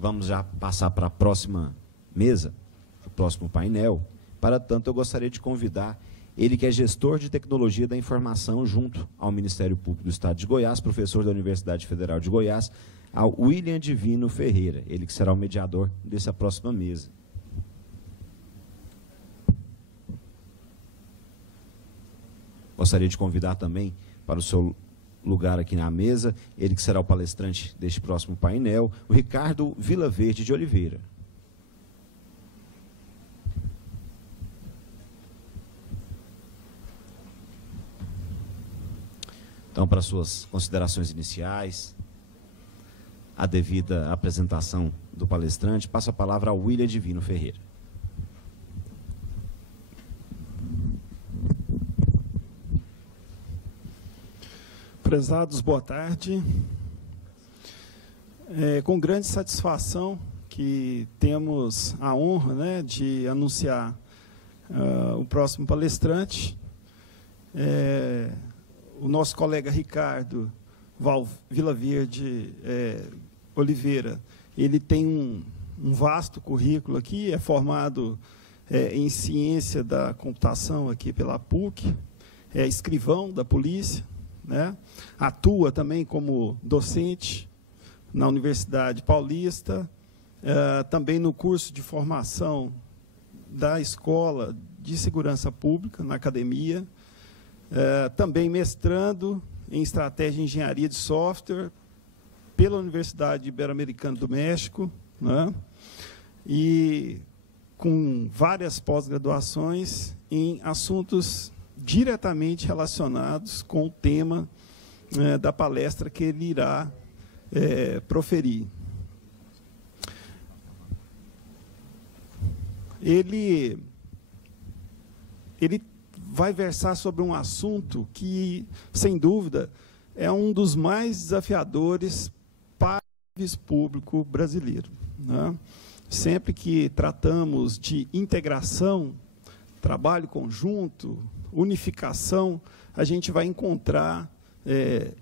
Vamos já passar para a próxima mesa, o próximo painel. Para tanto, eu gostaria de convidar ele, que é gestor de tecnologia da informação junto ao Ministério Público do Estado de Goiás, professor da Universidade Federal de Goiás, ao William Divino Ferreira, ele que será o mediador dessa próxima mesa. Gostaria de convidar também para o seu lugar aqui na mesa, ele que será o palestrante deste próximo painel, o Ricardo Vilaverde de Oliveira. Então, para suas considerações iniciais, a devida apresentação do palestrante, passo a palavra ao William Divino Ferreira. Prezados, boa tarde. Com grande satisfação que temos a honra, né, de anunciar o próximo palestrante, o nosso colega Ricardo Vilaverde Oliveira. Ele tem um vasto currículo aqui, é formado em ciência da computação aqui pela PUC, é escrivão da polícia, né? Atua também como docente na Universidade Paulista, também no curso de formação da Escola de Segurança Pública, na academia, também mestrando em Estratégia e Engenharia de Software pela Universidade Ibero-Americana do México, né? E com várias pós-graduações em assuntos diretamente relacionados com o tema da palestra que ele irá proferir. Ele vai versar sobre um assunto que, sem dúvida, é um dos mais desafiadores para o serviço público brasileiro, né? Sempre que tratamos de integração, trabalho conjunto, unificação, a gente vai encontrar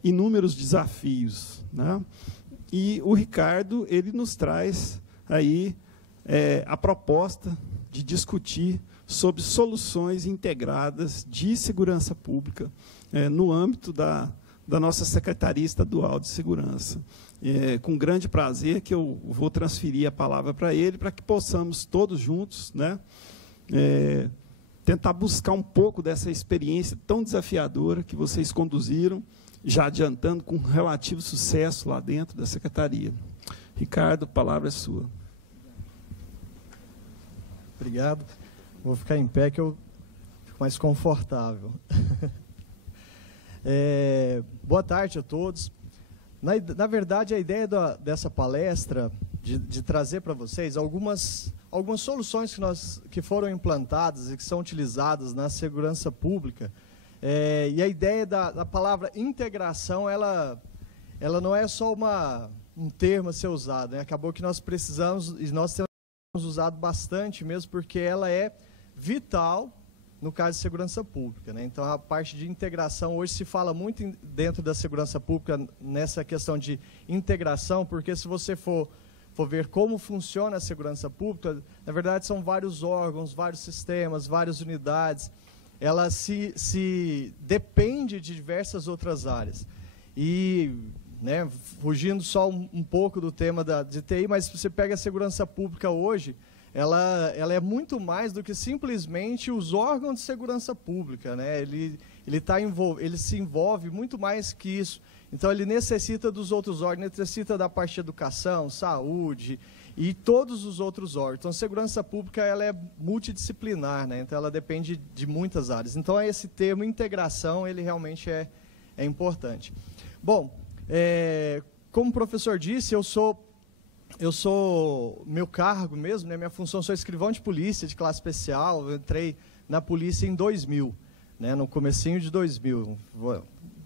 inúmeros desafios, né? E o Ricardo, ele nos traz aí a proposta de discutir sobre soluções integradas de segurança pública no âmbito da nossa Secretaria Estadual de Segurança. Com grande prazer que eu vou transferir a palavra para ele, para que possamos todos juntos, né, tentar buscar um pouco dessa experiência tão desafiadora que vocês conduziram, já adiantando com relativo sucesso lá dentro da Secretaria. Ricardo, a palavra é sua. Obrigado. Vou ficar em pé que eu fico mais confortável. Boa tarde a todos. Na verdade, a ideia dessa palestra, de trazer para vocês algumas soluções que foram implantadas e que são utilizadas na segurança pública. E a ideia da palavra integração, ela não é só um termo a ser usado, né? Acabou que nós precisamos, e nós temos usado bastante mesmo, porque ela é vital no caso de segurança pública, né? Então, a parte de integração, hoje se fala muito dentro da segurança pública nessa questão de integração, porque se você for ver como funciona a segurança pública, na verdade são vários órgãos, vários sistemas, várias unidades, ela se depende de diversas outras áreas. E, né, fugindo só um pouco do tema de TI, mas se você pega a segurança pública hoje, ela é muito mais do que simplesmente os órgãos de segurança pública, né? Ele se envolve muito mais que isso. Então, ele necessita dos outros órgãos, necessita da parte de educação, saúde e todos os outros órgãos. Então, a segurança pública ela é multidisciplinar, né? Então, ela depende de muitas áreas. Então, esse termo integração, ele realmente é importante. Bom, como o professor disse, meu cargo mesmo, né, minha função, sou escrivão de polícia, de classe especial. Eu entrei na polícia em 2000, né, no comecinho de 2000.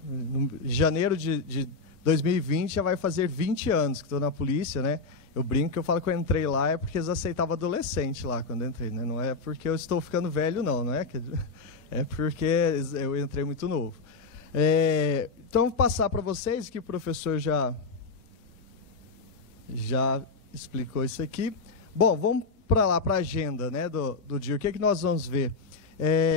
Em janeiro de 2020 já vai fazer 20 anos que estou na polícia, né? Eu brinco que eu falo que eu entrei lá é porque eles aceitavam adolescente lá quando eu entrei, né? Não é porque eu estou ficando velho, não é? É porque eu entrei muito novo. Então, vou passar para vocês que o professor já explicou isso aqui. Bom, vamos para lá, para a agenda, né, do dia. O que é que nós vamos ver?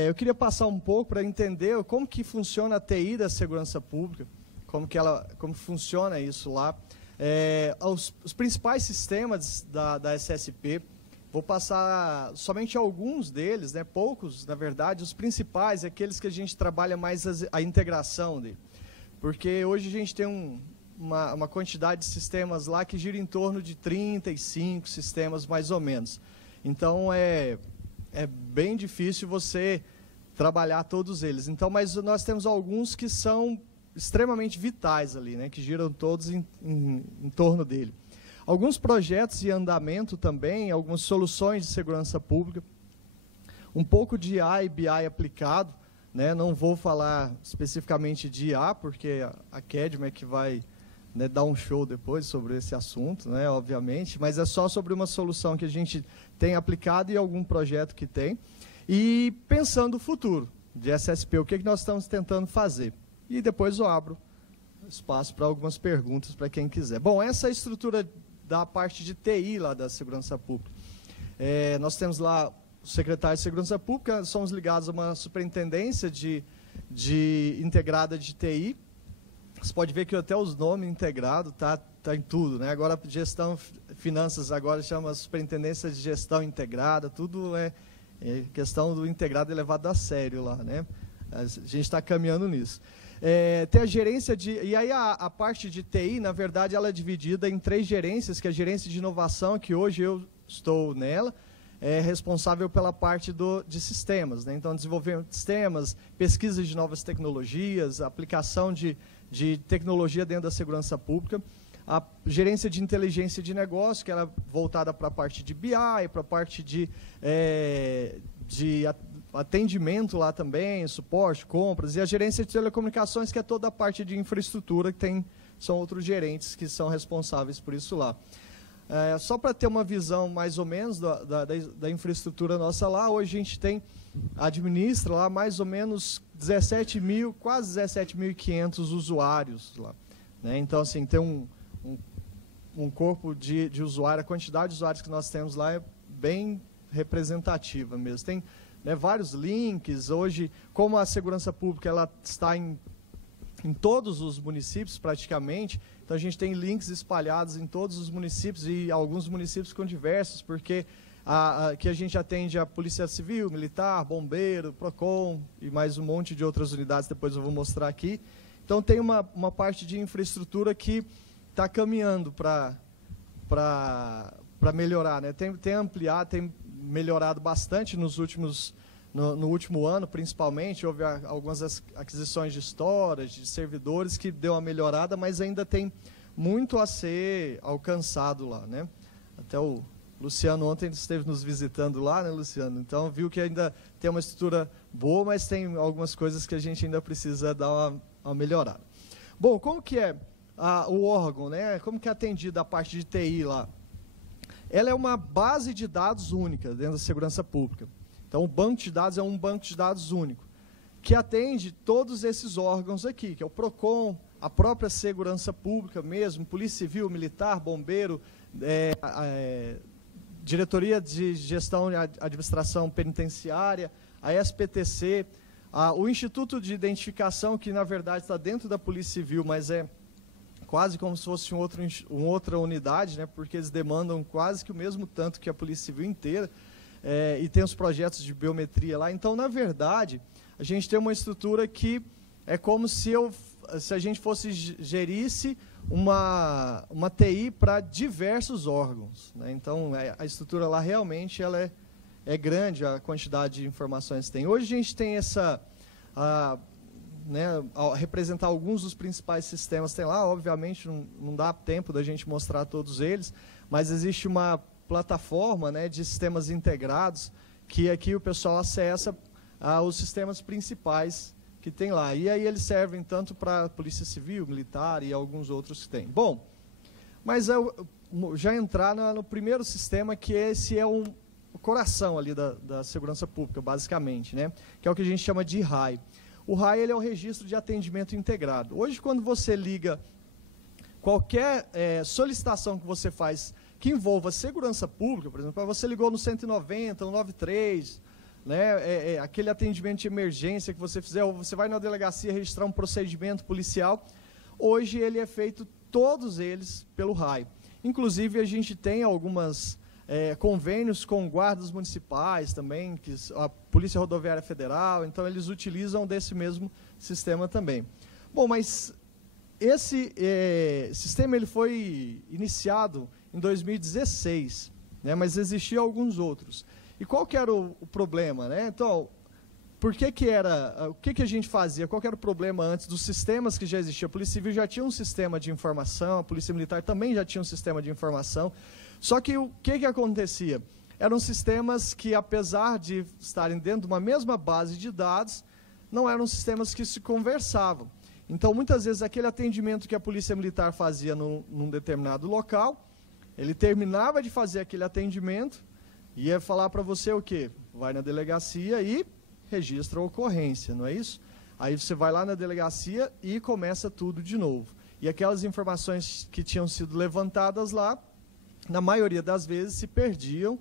Eu queria passar um pouco para entender como que funciona a TI da segurança pública, como funciona isso lá. Os principais sistemas da SSP, vou passar somente alguns deles, né, poucos, na verdade, os principais, aqueles que a gente trabalha mais a integração dele. Porque hoje a gente tem uma quantidade de sistemas lá que gira em torno de 35 sistemas, mais ou menos. Então, é bem difícil você trabalhar todos eles. Então, mas nós temos alguns que são extremamente vitais ali, né, que giram todos em torno dele. Alguns projetos em andamento também, algumas soluções de segurança pública, um pouco de IA e BI aplicado, né, não vou falar especificamente de IA, porque a Kedma é que vai, né, dar um show depois sobre esse assunto, né, obviamente, mas é só sobre uma solução que a gente tem aplicado e algum projeto que tem. E pensando o futuro de SSP, o que nós estamos tentando fazer. E depois eu abro espaço para algumas perguntas para quem quiser. Bom, essa é a estrutura da parte de TI lá da segurança pública. Nós temos lá o secretário de segurança pública, somos ligados a uma superintendência de integrada de TI. Você pode ver que até os nomes integrados tá em tudo, né? Agora gestão, finanças, agora chama superintendência de gestão integrada, tudo é questão do integrado elevado a sério lá, né? A gente está caminhando nisso. Tem a gerência e aí a parte de TI, na verdade, ela é dividida em 3 gerências, que é a gerência de inovação, que hoje eu estou nela, é responsável pela parte de sistemas, né? Então, desenvolvimento de sistemas, pesquisa de novas tecnologias, aplicação de tecnologia dentro da segurança pública. A gerência de inteligência de negócio, que ela é voltada para a parte de BI, para a parte de atendimento lá também, suporte, compras, e a gerência de telecomunicações, que é toda a parte de infraestrutura, que são outros gerentes que são responsáveis por isso lá. Só para ter uma visão mais ou menos da infraestrutura nossa lá, hoje a gente administra lá mais ou menos 17 mil, quase 17.500 usuários lá, né? Então, assim, tem um corpo de usuário, a quantidade de usuários que nós temos lá é bem representativa mesmo. Tem, né, vários links. Hoje, como a segurança pública ela está em todos os municípios praticamente, então a gente tem links espalhados em todos os municípios e alguns municípios com diversos, porque que a gente atende a Polícia Civil, Militar, Bombeiro, Procon e mais um monte de outras unidades, depois eu vou mostrar aqui. Então tem uma parte de infraestrutura que está caminhando para melhorar, né? Tem ampliado, tem melhorado bastante no último ano, principalmente. Houve algumas aquisições de storage, de servidores, que deu uma melhorada, mas ainda tem muito a ser alcançado lá, né? Até o Luciano ontem esteve nos visitando lá, né, Luciano? Então, viu que ainda tem uma estrutura boa, mas tem algumas coisas que a gente ainda precisa dar uma melhorada. Bom, como que é o órgão, né? Como que é atendida a parte de TI lá? Ela é uma base de dados única dentro da segurança pública. Então, o banco de dados é um banco de dados único, que atende todos esses órgãos aqui, que é o PROCON, a própria segurança pública mesmo, Polícia Civil, Militar, Bombeiro, Diretoria de Gestão e Administração Penitenciária, a SPTC, o Instituto de Identificação, que na verdade está dentro da Polícia Civil, mas é quase como se fosse uma outra unidade, né, porque eles demandam quase que o mesmo tanto que a Polícia Civil inteira, e tem os projetos de biometria lá. Então, na verdade, a gente tem uma estrutura que é como se a gente gerisse uma TI para diversos órgãos, né? Então, a estrutura lá realmente ela é grande, a quantidade de informações que tem. Hoje a gente tem representar alguns dos principais sistemas tem lá. Obviamente não dá tempo da gente mostrar todos eles, mas existe uma plataforma, né, de sistemas integrados, que aqui o pessoal acessa os sistemas principais que tem lá. E aí eles servem tanto para a Polícia Civil, Militar e alguns outros que tem. Bom, mas já entrar no primeiro sistema, que esse é o coração ali da segurança pública, basicamente, né, que é o que a gente chama de RAI. O RAI ele é o Registro de Atendimento Integrado. Hoje, quando você liga qualquer solicitação que você faz que envolva segurança pública, por exemplo, você ligou no 190, no 93, né, aquele atendimento de emergência que você fizer, ou você vai na delegacia registrar um procedimento policial, hoje ele é feito, todos eles, pelo RAI. Inclusive, a gente tem algumas convênios com guardas municipais também, que a Polícia Rodoviária Federal, então eles utilizam desse mesmo sistema também. Bom, mas esse sistema ele foi iniciado em 2016, né, mas existiam alguns outros. E qual que era o problema, né? Então, o que a gente fazia? Qual que era o problema antes dos sistemas que já existiam? A Polícia Civil já tinha um sistema de informação, a Polícia Militar também já tinha um sistema de informação. Só que o que acontecia? Eram sistemas que, apesar de estarem dentro de uma mesma base de dados, não eram sistemas que se conversavam. Então, muitas vezes, aquele atendimento que a Polícia Militar fazia num determinado local, ele terminava de fazer aquele atendimento, ia falar para você o quê? Vai na delegacia e registra a ocorrência, não é isso? Aí você vai lá na delegacia e começa tudo de novo. E aquelas informações que tinham sido levantadas lá, na maioria das vezes se perdiam,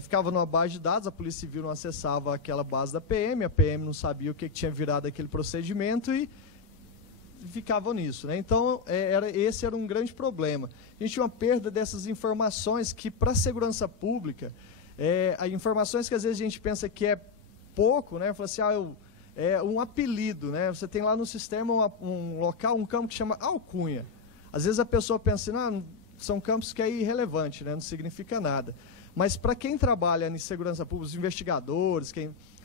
ficava numa base de dados, a Polícia Civil não acessava aquela base da PM, a PM não sabia o que tinha virado aquele procedimento e ficavam nisso, né? Então, esse era um grande problema. A gente tinha uma perda dessas informações que, para a segurança pública, informações que às vezes a gente pensa que é pouco, né? Fala assim, um apelido, né? Você tem lá no sistema um local, um campo que chama alcunha. Às vezes a pessoa pensa assim, são campos que é irrelevante, né? Não significa nada. Mas para quem trabalha em segurança pública, os investigadores,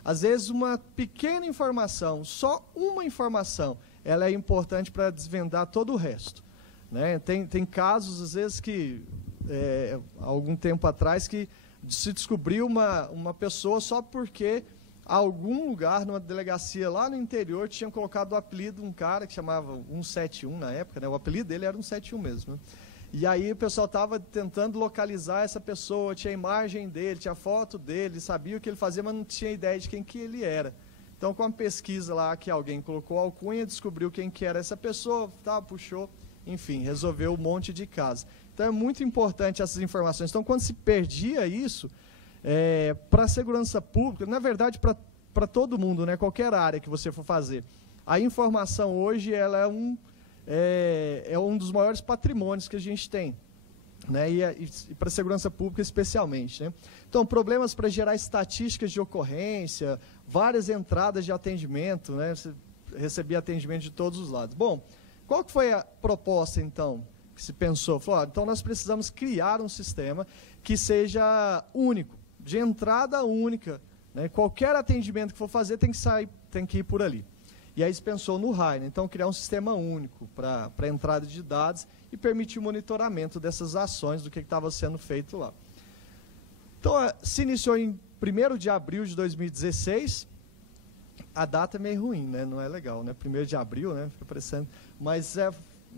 às vezes uma pequena informação, só uma informação, ela é importante para desvendar todo o resto, né? Tem casos, às vezes, que, algum tempo atrás, que se descobriu uma pessoa só porque algum lugar, numa delegacia lá no interior, tinha colocado o apelido de um cara que chamava 171 na época, né? O apelido dele era 171 mesmo, né? E aí o pessoal estava tentando localizar essa pessoa, tinha a imagem dele, tinha a foto dele, sabia o que ele fazia, mas não tinha ideia de quem que ele era. Então, com a pesquisa lá que alguém colocou a alcunha, descobriu quem que era essa pessoa, puxou, enfim, resolveu um monte de casos. Então, é muito importante essas informações. Então, quando se perdia isso, para a segurança pública, na verdade, para todo mundo, né, qualquer área que você for fazer, a informação hoje ela é um dos maiores patrimônios que a gente tem, né, e para a segurança pública especialmente, né? Então, problemas para gerar estatísticas de ocorrência, várias entradas de atendimento, né? Você recebia atendimento de todos os lados. Bom, qual que foi a proposta, então, que se pensou? Falou, então nós precisamos criar um sistema que seja único, de entrada única, né? Qualquer atendimento que for fazer tem que ir por ali. E aí se pensou no RAI, né? Então criar um sistema único para entrada de dados e permitir o monitoramento dessas ações, do que estava sendo feito lá. Então, se iniciou em 1º de abril de 2016, a data é meio ruim, né? Não é legal, né? 1º de abril, né? Fica parecendo, mas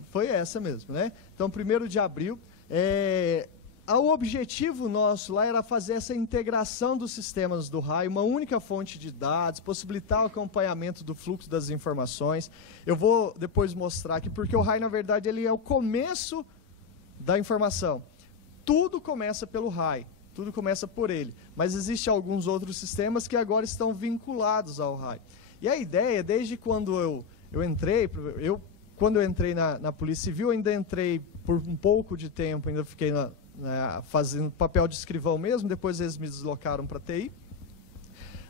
foi essa mesmo, né? Então, 1º de abril, o objetivo nosso lá era fazer essa integração dos sistemas do RAI, uma única fonte de dados, possibilitar o acompanhamento do fluxo das informações. Eu vou depois mostrar aqui, porque o RAI, na verdade, ele é o começo da informação. Tudo começa pelo RAI, tudo começa por ele. Mas existem alguns outros sistemas que agora estão vinculados ao RAI. E a ideia, desde quando eu entrei, quando eu entrei na Polícia Civil, ainda entrei por um pouco de tempo, ainda fiquei fazendo papel de escrivão mesmo, depois eles me deslocaram para TI.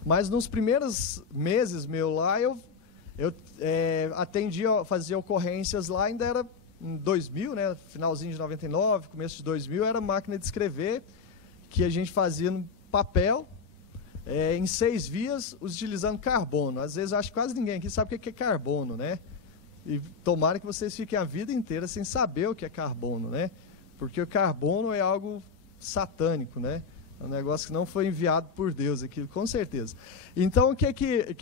Mas nos primeiros meses meu lá, eu atendia, fazia ocorrências lá, ainda era em 2000, né, finalzinho de 99, começo de 2000, era máquina de escrever, que a gente fazia no papel, em 6 vias, utilizando carbono. Às vezes, eu acho que quase ninguém aqui sabe o que é carbono, né? E tomara que vocês fiquem a vida inteira sem saber o que é carbono, né? Porque o carbono é algo satânico, né? É um negócio que não foi enviado por Deus, aquilo, com certeza. Então, o que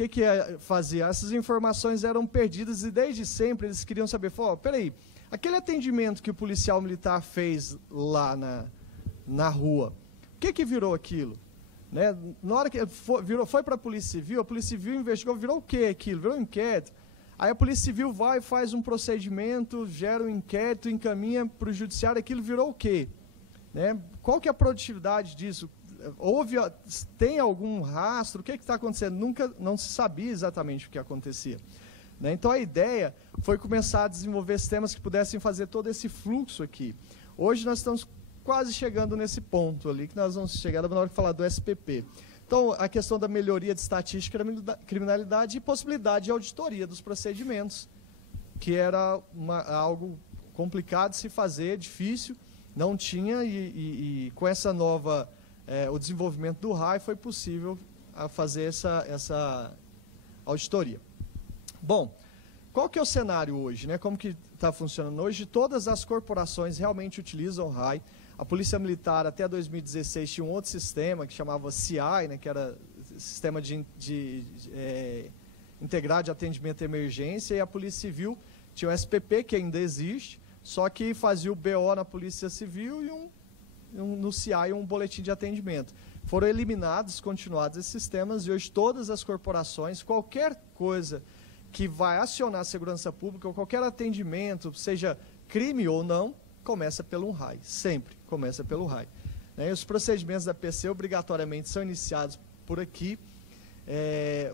fazia? Essas informações eram perdidas e desde sempre eles queriam saber, peraí, aquele atendimento que o policial militar fez lá na rua, o que virou aquilo? Né? Na hora que foi para a Polícia Civil investigou, virou o que aquilo? Virou um inquérito. Aí a Polícia Civil vai, faz um procedimento, gera um inquérito, encaminha para o judiciário, aquilo virou o quê? né? Qual que é a produtividade disso? Tem algum rastro? O que está acontecendo? Não se sabia exatamente o que acontecia, né? Então, a ideia foi começar a desenvolver sistemas que pudessem fazer todo esse fluxo aqui. Hoje nós estamos quase chegando nesse ponto ali, que nós vamos chegar na hora de falar do SPP. Então, a questão da melhoria de estatística da criminalidade e possibilidade de auditoria dos procedimentos, que era algo complicado de se fazer, difícil, não tinha, e com essa nova... o desenvolvimento do RAI foi possível fazer essa auditoria. Bom, qual que é o cenário hoje, né? Como que está funcionando hoje? Todas as corporações realmente utilizam o RAI. A Polícia Militar, até 2016, tinha um outro sistema que chamava CI, né? Que era Sistema Integrado de Atendimento à Emergência, e a Polícia Civil tinha o SPP, que ainda existe, só que fazia o BO na Polícia Civil e no CI um boletim de atendimento. Foram eliminados, descontinuados esses sistemas, e hoje todas as corporações, qualquer coisa que vai acionar a segurança pública, ou qualquer atendimento, seja crime ou não, começa pelo RAI, sempre começa pelo RAI. E os procedimentos da PC obrigatoriamente são iniciados por aqui.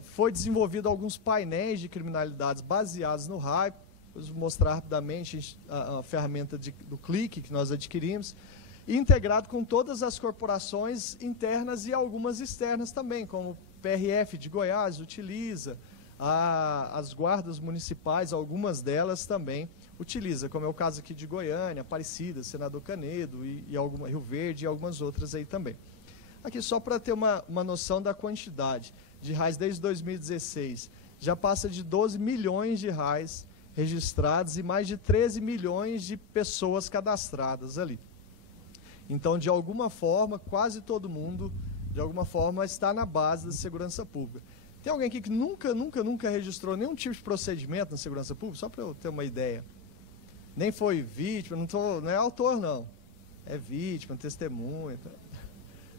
Foi desenvolvido alguns painéis de criminalidades baseados no RAI. Vou mostrar rapidamente a ferramenta do clique que nós adquirimos, integrado com todas as corporações internas e algumas externas também, como o PRF de Goiás utiliza, as guardas municipais, algumas delas também utiliza, como é o caso aqui de Goiânia, Aparecida, Senador Canedo, Rio Verde e algumas outras aí também. Aqui só para ter uma noção da quantidade de RAIs desde 2016, já passa de 12 milhões de RAIs registrados e mais de 13 milhões de pessoas cadastradas ali. Então, de alguma forma, quase todo mundo, de alguma forma, está na base da segurança pública. Tem alguém aqui que nunca registrou nenhum tipo de procedimento na segurança pública? Só para eu ter uma ideia. Nem foi vítima, não é autor, não. É vítima, testemunha.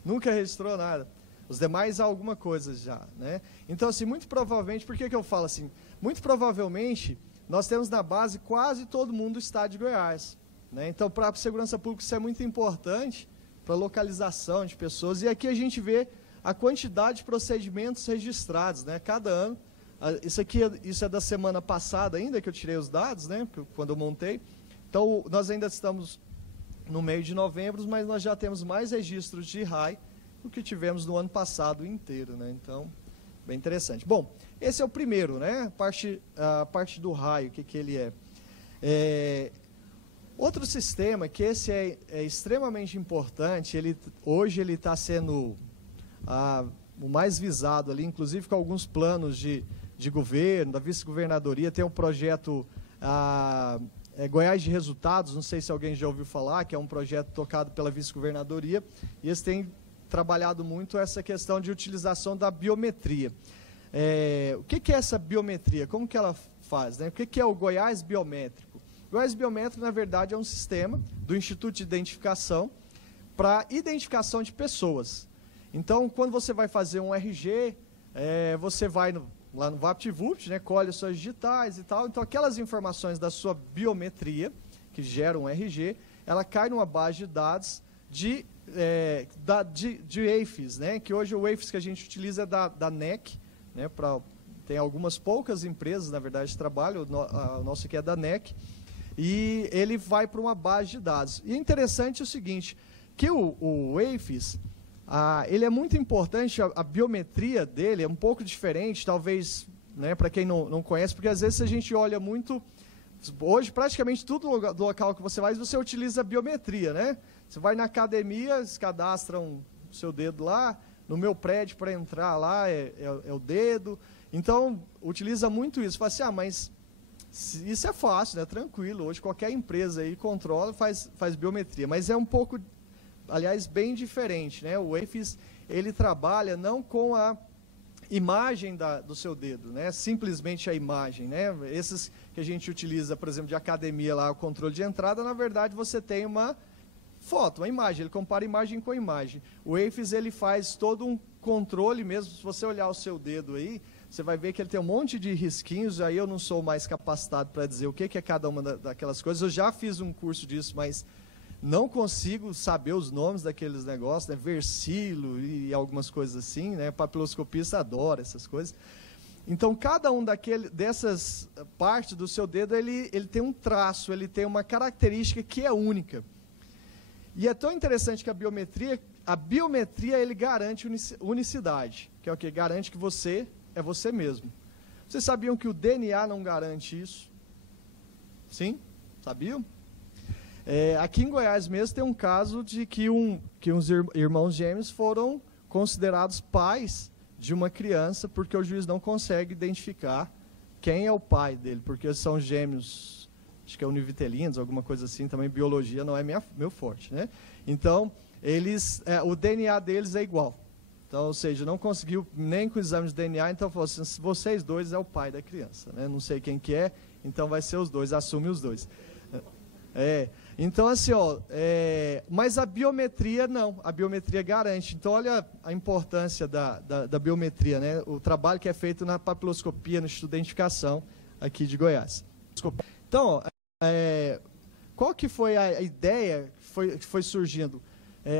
Nunca registrou nada. Os demais, alguma coisa já, né? Então, assim, muito provavelmente, por que eu falo assim? Muito provavelmente, nós temos na base quase todo mundo do estado de Goiás. Né? Então, para a segurança pública, isso é muito importante para a localização de pessoas. E aqui a gente vê a quantidade de procedimentos registrados, né? Cada ano. Isso é da semana passada ainda, que eu tirei os dados, né? Quando eu montei. Então, nós ainda estamos no meio de novembro, mas nós já temos mais registros de RAI do que tivemos no ano passado inteiro, né? Então, bem interessante. Bom, esse é o primeiro, né? A parte do RAI, o que ele é. Outro sistema, que esse é extremamente importante, hoje ele está sendo o mais visado ali, inclusive com alguns planos de governo, da vice-governadoria, tem um projeto Goiás de Resultados, não sei se alguém já ouviu falar, que é um projeto tocado pela vice-governadoria, e eles têm trabalhado muito essa questão de utilização da biometria. O que é essa biometria? Como que ela faz, né? O que é o Goiás Biométrico? O Goiás Biométrico, na verdade, é um sistema do Instituto de Identificação para identificação de pessoas. Então, quando você vai fazer um RG, você vai lá no VaptVupt, né, colhe as suas digitais e tal. Então, aquelas informações da sua biometria, que geram um RG, ela cai numa base de dados de EIFES, né, que hoje o EIFES que a gente utiliza é da NEC, né, tem algumas poucas empresas, na verdade, que trabalham, o nosso aqui é da NEC, e ele vai para uma base de dados. E é interessante o seguinte, que o EIFES, ele é muito importante, a biometria dele é um pouco diferente, talvez, né, para quem não conhece, porque às vezes a gente olha muito, hoje praticamente tudo do local que você vai, você utiliza a biometria, né? Você vai na academia, eles cadastram o seu dedo lá, no meu prédio para entrar lá é o dedo, então utiliza muito isso. Fala assim, mas isso é fácil, né? Tranquilo, hoje qualquer empresa aí controla, faz biometria, mas é um pouco, aliás, bem diferente, né? O EIFES, ele trabalha não com a imagem do seu dedo, né? Simplesmente a imagem, né? Esses que a gente utiliza, por exemplo, de academia lá, o controle de entrada, na verdade você tem uma foto, uma imagem, ele compara imagem com imagem. O EIFES, ele faz todo um controle mesmo, se você olhar o seu dedo aí, você vai ver que ele tem um monte de risquinhos, aí eu não sou mais capacitado para dizer o que é cada uma daquelas coisas, eu já fiz um curso disso, mas não consigo saber os nomes daqueles negócios, né? Versilo e algumas coisas assim, né? Papiloscopista adora essas coisas. Então, cada um dessas partes do seu dedo, ele tem um traço, ele tem uma característica que é única. E é tão interessante que a biometria ele garante unicidade, que é o que? Garante que você é você mesmo. Vocês sabiam que o DNA não garante isso? Sim? Sabiam? Aqui em Goiás mesmo tem um caso de que uns irmãos gêmeos foram considerados pais de uma criança porque o juiz não consegue identificar quem é o pai dele, porque são gêmeos, acho que é univitelinos, alguma coisa assim, também biologia não é meu forte, né? Então, o DNA deles é igual. Então, ou seja, não conseguiu nem com o exame de DNA, então falou assim, vocês dois é o pai da criança, né? Não sei quem que é, então vai ser os dois, assume os dois. Então, assim, mas a biometria não, a biometria garante. Então, olha a importância da biometria, né? O trabalho que é feito na papiloscopia, no Instituto de Identificação aqui de Goiás. Então, qual que foi a ideia que foi surgindo?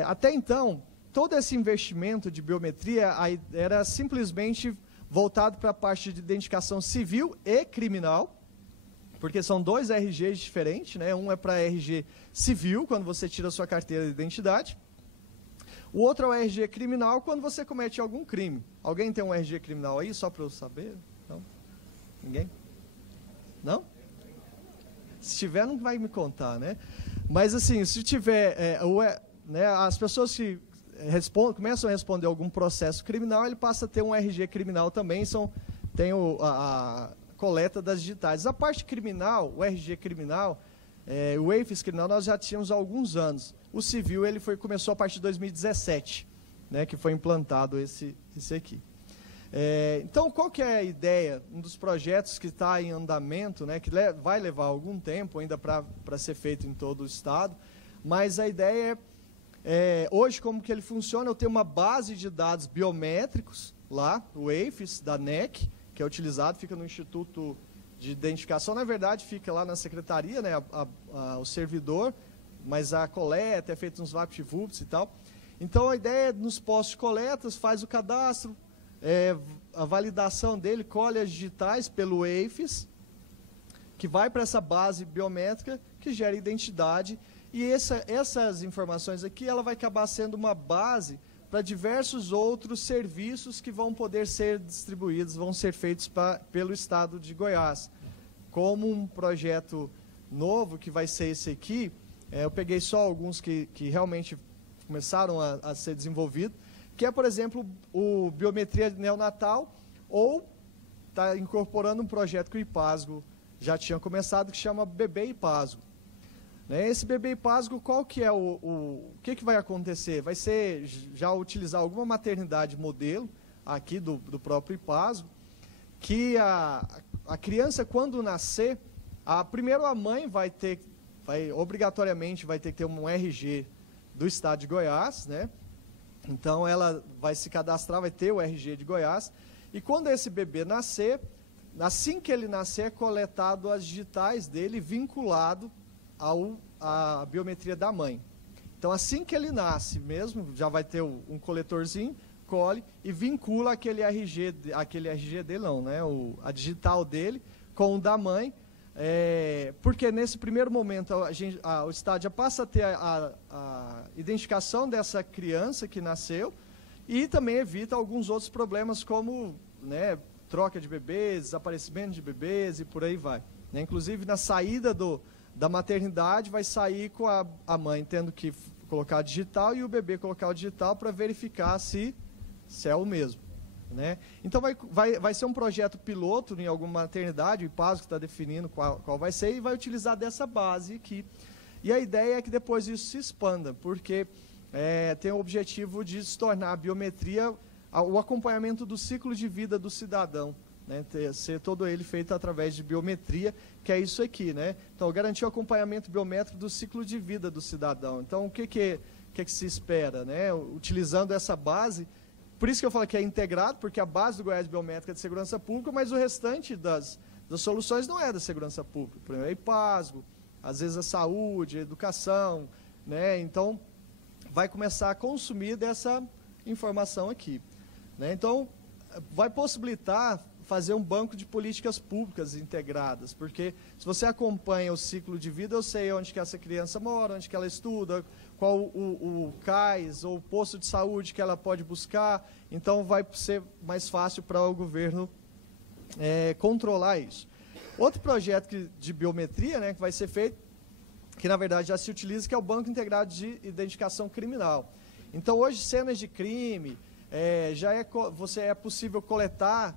Até então, todo esse investimento de biometria era simplesmente voltado para a parte de identificação civil e criminal, porque são dois RGs diferentes, né? Um é para RG civil, quando você tira a sua carteira de identidade. O outro é o RG criminal, quando você comete algum crime. Alguém tem um RG criminal aí, só para eu saber? Não? Ninguém? Não? Se tiver, não vai me contar, né? Mas, assim, se tiver... né, as pessoas que começam a responder algum processo criminal, ele passa a ter um RG criminal também, tem a coleta das digitais. A parte criminal, o RG criminal, o EIFES criminal, nós já tínhamos há alguns anos. O civil começou a partir de 2017, né, que foi implantado esse aqui. Então, qual que é a ideia? Um dos projetos que está em andamento, né, que vai levar algum tempo ainda para ser feito em todo o estado, mas a ideia hoje, como que ele funciona, eu tenho uma base de dados biométricos lá, o EIFES, da NEC, que é utilizado, fica no Instituto de Identificação, na verdade fica lá na secretaria, né, o servidor, mas a coleta é feita nos VaptVups e tal. Então a ideia é nos postos de coletas, faz o cadastro, a validação dele, colhe as digitais pelo EIFES, que vai para essa base biométrica que gera identidade, e essas informações aqui, ela vai acabar sendo uma base para diversos outros serviços que vão poder ser distribuídos, vão ser feitos pelo Estado de Goiás. Como um projeto novo, que vai ser esse aqui, eu peguei só alguns que realmente começaram a ser desenvolvidos, que é, por exemplo, o Biometria Neonatal, ou está incorporando um projeto que o IPASGO já tinha começado, que chama Bebê IPASGO. Esse Bebê IPASGO, qual que é o que vai acontecer? Vai ser já utilizar alguma maternidade modelo aqui do próprio IPASGO, que a criança, quando nascer, primeiro a mãe obrigatoriamente vai ter que ter um RG do estado de Goiás, né? Então ela vai se cadastrar, vai ter o RG de Goiás, e quando esse bebê nascer, assim que ele nascer, é coletado as digitais dele, vinculado à biometria da mãe. Então, assim que ele nasce mesmo, já vai ter um coletorzinho, colhe e vincula aquele RG dele não, né? A digital dele com o da mãe, porque nesse primeiro momento o Estado já passa a ter a identificação dessa criança que nasceu e também evita alguns outros problemas como, né, troca de bebês, desaparecimento de bebês e por aí vai. Né? Inclusive, na saída da maternidade, vai sair com a mãe tendo que colocar o digital e o bebê colocar o digital para verificar se é o mesmo. Né? Então, vai ser um projeto piloto em alguma maternidade, o IPASGO está definindo qual vai ser, e vai utilizar dessa base aqui. E a ideia é que depois isso se expanda, porque tem o objetivo de se tornar a biometria o acompanhamento do ciclo de vida do cidadão. Né, ser todo ele feito através de biometria, que é isso aqui, né? Então, garantir o acompanhamento biométrico do ciclo de vida do cidadão. Então, o que se espera, né? Utilizando essa base, por isso que eu falo que é integrado, porque a base do Goiás Biométrica é de segurança pública, mas o restante das soluções não é da segurança pública. Por exemplo, é IPASGO, às vezes a saúde, a educação, né? Então, vai começar a consumir dessa informação aqui, né? Então, vai possibilitar fazer um banco de políticas públicas integradas, porque se você acompanha o ciclo de vida, eu sei onde que essa criança mora, onde que ela estuda, qual o CAIS ou o posto de saúde que ela pode buscar, então vai ser mais fácil para o governo controlar isso. Outro projeto de biometria, né, que vai ser feito, que na verdade já se utiliza, que é o Banco Integrado de Identificação Criminal. Então hoje cenas de crime, você é possível coletar,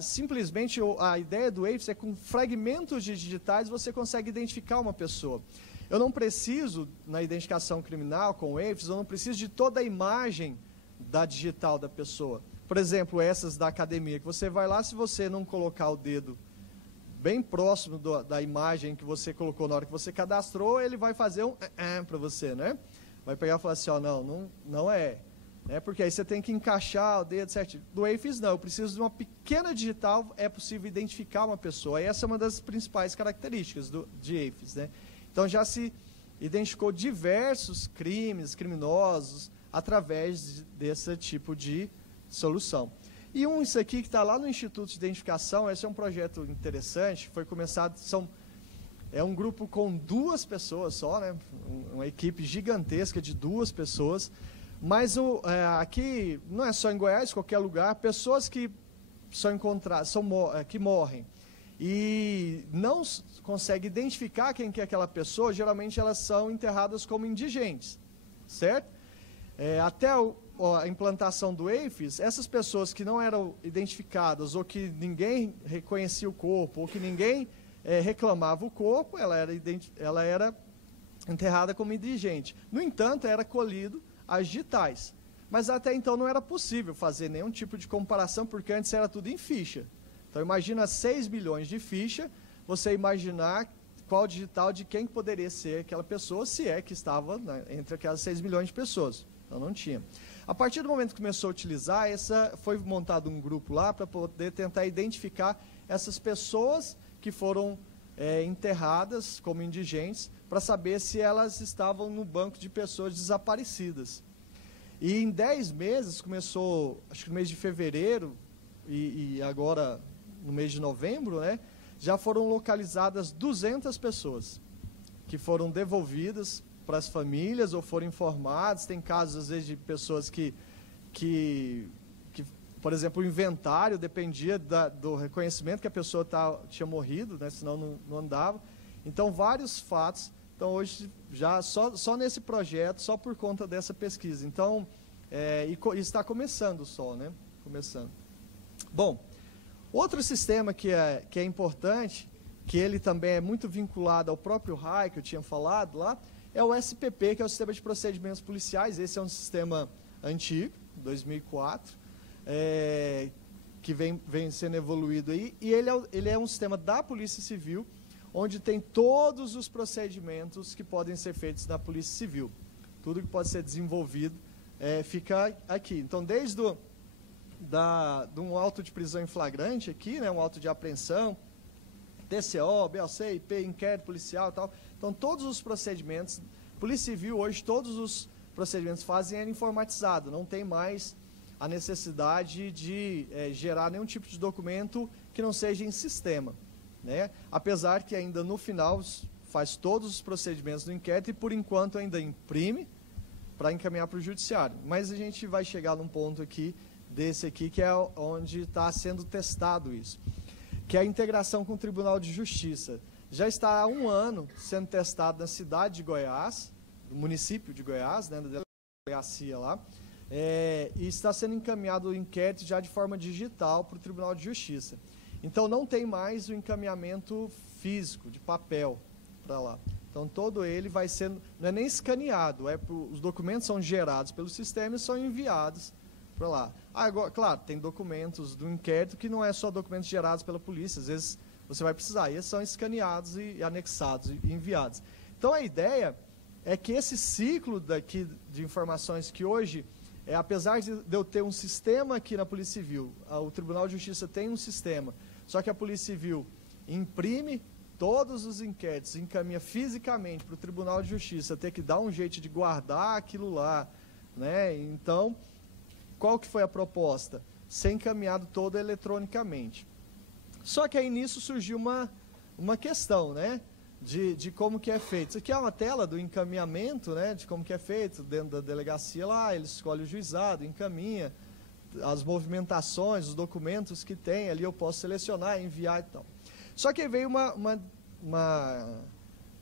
simplesmente a ideia do EIFS é com fragmentos digitais você consegue identificar uma pessoa. Eu não preciso, na identificação criminal com o EIFS, eu não preciso de toda a imagem da digital da pessoa. Por exemplo, essas da academia, que você vai lá, se você não colocar o dedo bem próximo da imagem que você colocou na hora que você cadastrou, ele vai fazer um para você, né? Vai pegar e falar assim, ó, não é. Porque aí você tem que encaixar o dedo certinho. Do EIFS não, eu preciso de uma pequena digital, é possível identificar uma pessoa. E essa é uma das principais características de EIFS, né? Então já se identificou diversos criminosos através desse tipo de solução. E isso aqui que está lá no Instituto de Identificação, esse é um projeto interessante, foi começado, é um grupo com 2 pessoas só, né? Uma equipe gigantesca de 2 pessoas, mas aqui não é só em Goiás, qualquer lugar, pessoas que são encontradas, que morrem e não consegue identificar quem que é aquela pessoa, geralmente elas são enterradas como indigentes, certo? Até a implantação do EIFS, essas pessoas que não eram identificadas, ou que ninguém reconhecia o corpo, ou que ninguém reclamava o corpo, ela era enterrada como indigente. No entanto, era colhido as digitais. Mas até então não era possível fazer nenhum tipo de comparação, porque antes era tudo em ficha. Então imagina 6 milhões de ficha, você imaginar qual digital de quem poderia ser aquela pessoa, se é que estava entre aquelas 6 milhões de pessoas. Então não tinha. A partir do momento que começou a utilizar, foi montado um grupo lá para poder tentar identificar essas pessoas que foram enterradas como indigentes, para saber se elas estavam no banco de pessoas desaparecidas. E em 10 meses, começou, acho que no mês de fevereiro, e agora no mês de novembro, né, já foram localizadas 200 pessoas que foram devolvidas para as famílias ou foram informadas. Tem casos, às vezes, de pessoas que por exemplo, o inventário dependia do reconhecimento que a pessoa tinha morrido, né, senão não andava. Então, vários fatos. Então, hoje, já só nesse projeto, só por conta dessa pesquisa. Então, está começando só, né? Começando. Bom, outro sistema que é importante, que ele também é muito vinculado ao próprio RAI, que eu tinha falado lá, é o SPP, que é o Sistema de Procedimentos Policiais. Esse é um sistema antigo, 2004, que vem sendo evoluído aí, e ele é um sistema da Polícia Civil, onde tem todos os procedimentos que podem ser feitos na Polícia Civil. Tudo que pode ser desenvolvido fica aqui. Então, desde de um auto de prisão em flagrante aqui, né, um auto de apreensão, TCO, BOC, IP, inquérito policial e tal. Então, todos os procedimentos, Polícia Civil hoje, todos os procedimentos fazem informatizado, não tem mais a necessidade de gerar nenhum tipo de documento que não seja em sistema, né? Apesar que ainda no final faz todos os procedimentos do inquérito e por enquanto ainda imprime para encaminhar para o judiciário. Mas a gente vai chegar num ponto aqui, desse aqui, que é onde está sendo testado isso, que é a integração com o Tribunal de Justiça. Já está há 1 ano sendo testado na cidade de Goiás, no município de Goiás, né, da delegacia lá, e está sendo encaminhado o inquérito já de forma digital para o Tribunal de Justiça. Então, não tem mais o encaminhamento físico, de papel, para lá. Então, todo ele vai sendo, não é nem escaneado, os documentos são gerados pelo sistema e são enviados para lá. Agora, claro, tem documentos do inquérito que não é só documentos gerados pela polícia, às vezes você vai precisar, e eles são escaneados e anexados e enviados. Então, a ideia é que esse ciclo daqui de informações que hoje, apesar de eu ter um sistema aqui na Polícia Civil, o Tribunal de Justiça tem um sistema, só que a Polícia Civil imprime todos os inquéritos encaminha fisicamente para o Tribunal de Justiça, ter que dar um jeito de guardar aquilo lá, né? Então, qual que foi a proposta? Ser encaminhado todo eletronicamente. Só que aí nisso surgiu uma questão, né? De como que é feito. Isso aqui é uma tela do encaminhamento, né? De como que é feito dentro da delegacia lá, ele escolhe o juizado, encaminha as movimentações, os documentos que tem, ali eu posso selecionar, enviar e tal. Só que veio uma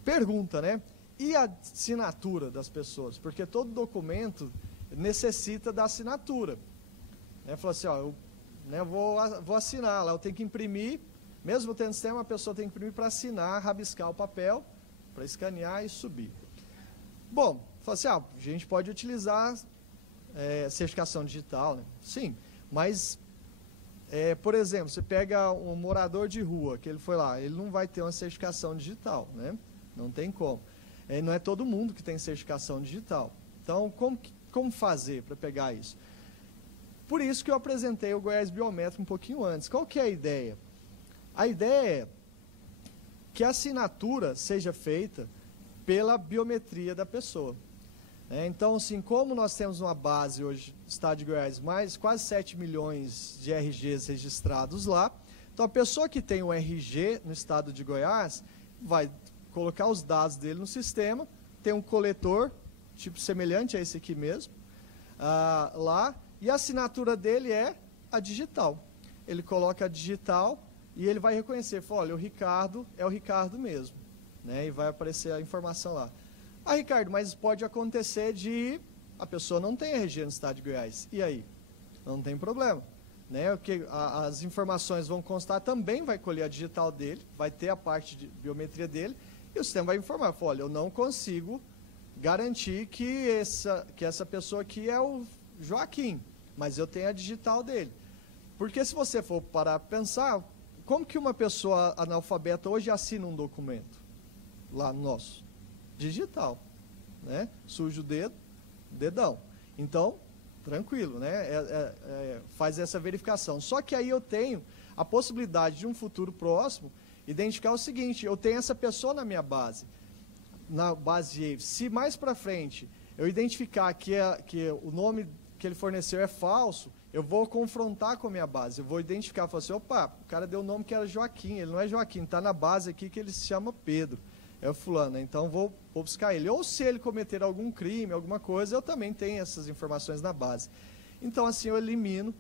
pergunta, né? E a assinatura das pessoas? Porque todo documento necessita da assinatura. Falou assim, ó, eu vou assinar lá, eu tenho que imprimir, mesmo tendo sistema, a pessoa tem que imprimir para assinar, rabiscar o papel, para escanear e subir. Bom, falou assim, a gente pode utilizar certificação digital, né? Sim, mas, por exemplo, você pega um morador de rua, que ele foi lá, ele não vai ter uma certificação digital, né? Não tem como. Não é todo mundo que tem certificação digital. Então, como fazer para pegar isso? Por isso que eu apresentei o Goiás Biométrico um pouquinho antes. Qual que é a ideia? A ideia é que a assinatura seja feita pela biometria da pessoa. Então, assim, como nós temos uma base hoje no estado de Goiás, mais quase 7 milhões de RGs registrados lá, então a pessoa que tem um RG no estado de Goiás vai colocar os dados dele no sistema, tem um coletor, tipo semelhante a esse aqui mesmo, lá, e a assinatura dele é a digital. Ele coloca a digital e ele vai reconhecer, fala, olha, o Ricardo é o Ricardo mesmo, né? E vai aparecer a informação lá. Ricardo, mas pode acontecer de a pessoa não tem RG no estado de Goiás. E aí? Não tem problema, né? Porque as informações vão constar, também vai colher a digital dele, vai ter a parte de biometria dele, e o sistema vai informar, fala, olha, eu não consigo garantir que essa pessoa aqui é o Joaquim, mas eu tenho a digital dele. Porque se você for parar para pensar, como que uma pessoa analfabeta hoje assina um documento lá no nosso? Digital, né? Suja o dedo, dedão. Então, tranquilo, né? Faz essa verificação. Só que aí eu tenho a possibilidade de um futuro próximo identificar o seguinte, eu tenho essa pessoa na minha base, na base de AVE. Se mais para frente eu identificar que o nome que ele forneceu é falso, eu vou confrontar com a minha base, eu vou identificar, falar assim, opa, o cara deu o nome que era Joaquim, ele não é Joaquim, está na base aqui que ele se chama Pedro, é o fulano, então vou buscar ele. Ou se ele cometer algum crime, alguma coisa, eu também tenho essas informações na base. Então, assim, eu elimino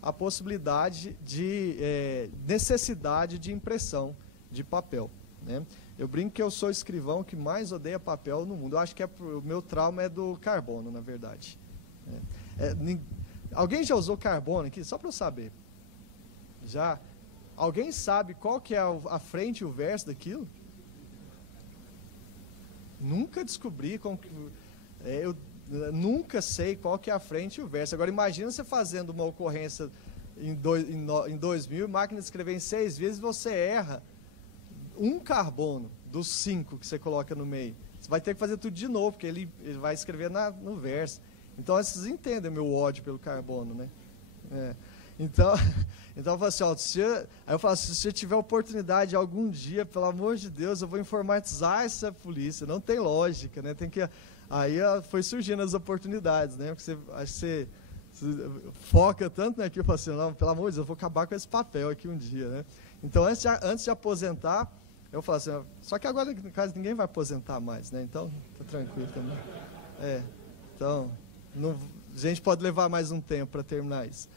a possibilidade de necessidade de impressão de papel, né? Eu brinco que eu sou o escrivão que mais odeia papel no mundo. Eu acho que o meu trauma é do carbono, na verdade. Alguém já usou carbono aqui? Só para eu saber. Já? Alguém sabe qual que é a frente e o verso daquilo? Nunca descobri como que... eu nunca sei qual que é a frente e o verso. Agora, imagina você fazendo uma ocorrência em 2000, máquina de escrever em 6 vezes, você erra um carbono dos 5 que você coloca no meio. Você vai ter que fazer tudo de novo, porque ele vai escrever no verso. Então, vocês entendem o meu ódio pelo carbono, né? Então, eu falo assim, ó, se você tiver oportunidade algum dia, pelo amor de Deus, eu vou informatizar essa polícia. Não tem lógica, né? Aí foi surgindo as oportunidades, né? Porque você foca tanto naquilo, eu falo assim, não, pelo amor de Deus, eu vou acabar com esse papel aqui um dia, né? Então, antes de aposentar, eu falo assim, só que agora, no caso, ninguém vai aposentar mais, né? Então, tá tranquilo também. Então, a gente pode levar mais um tempo para terminar isso.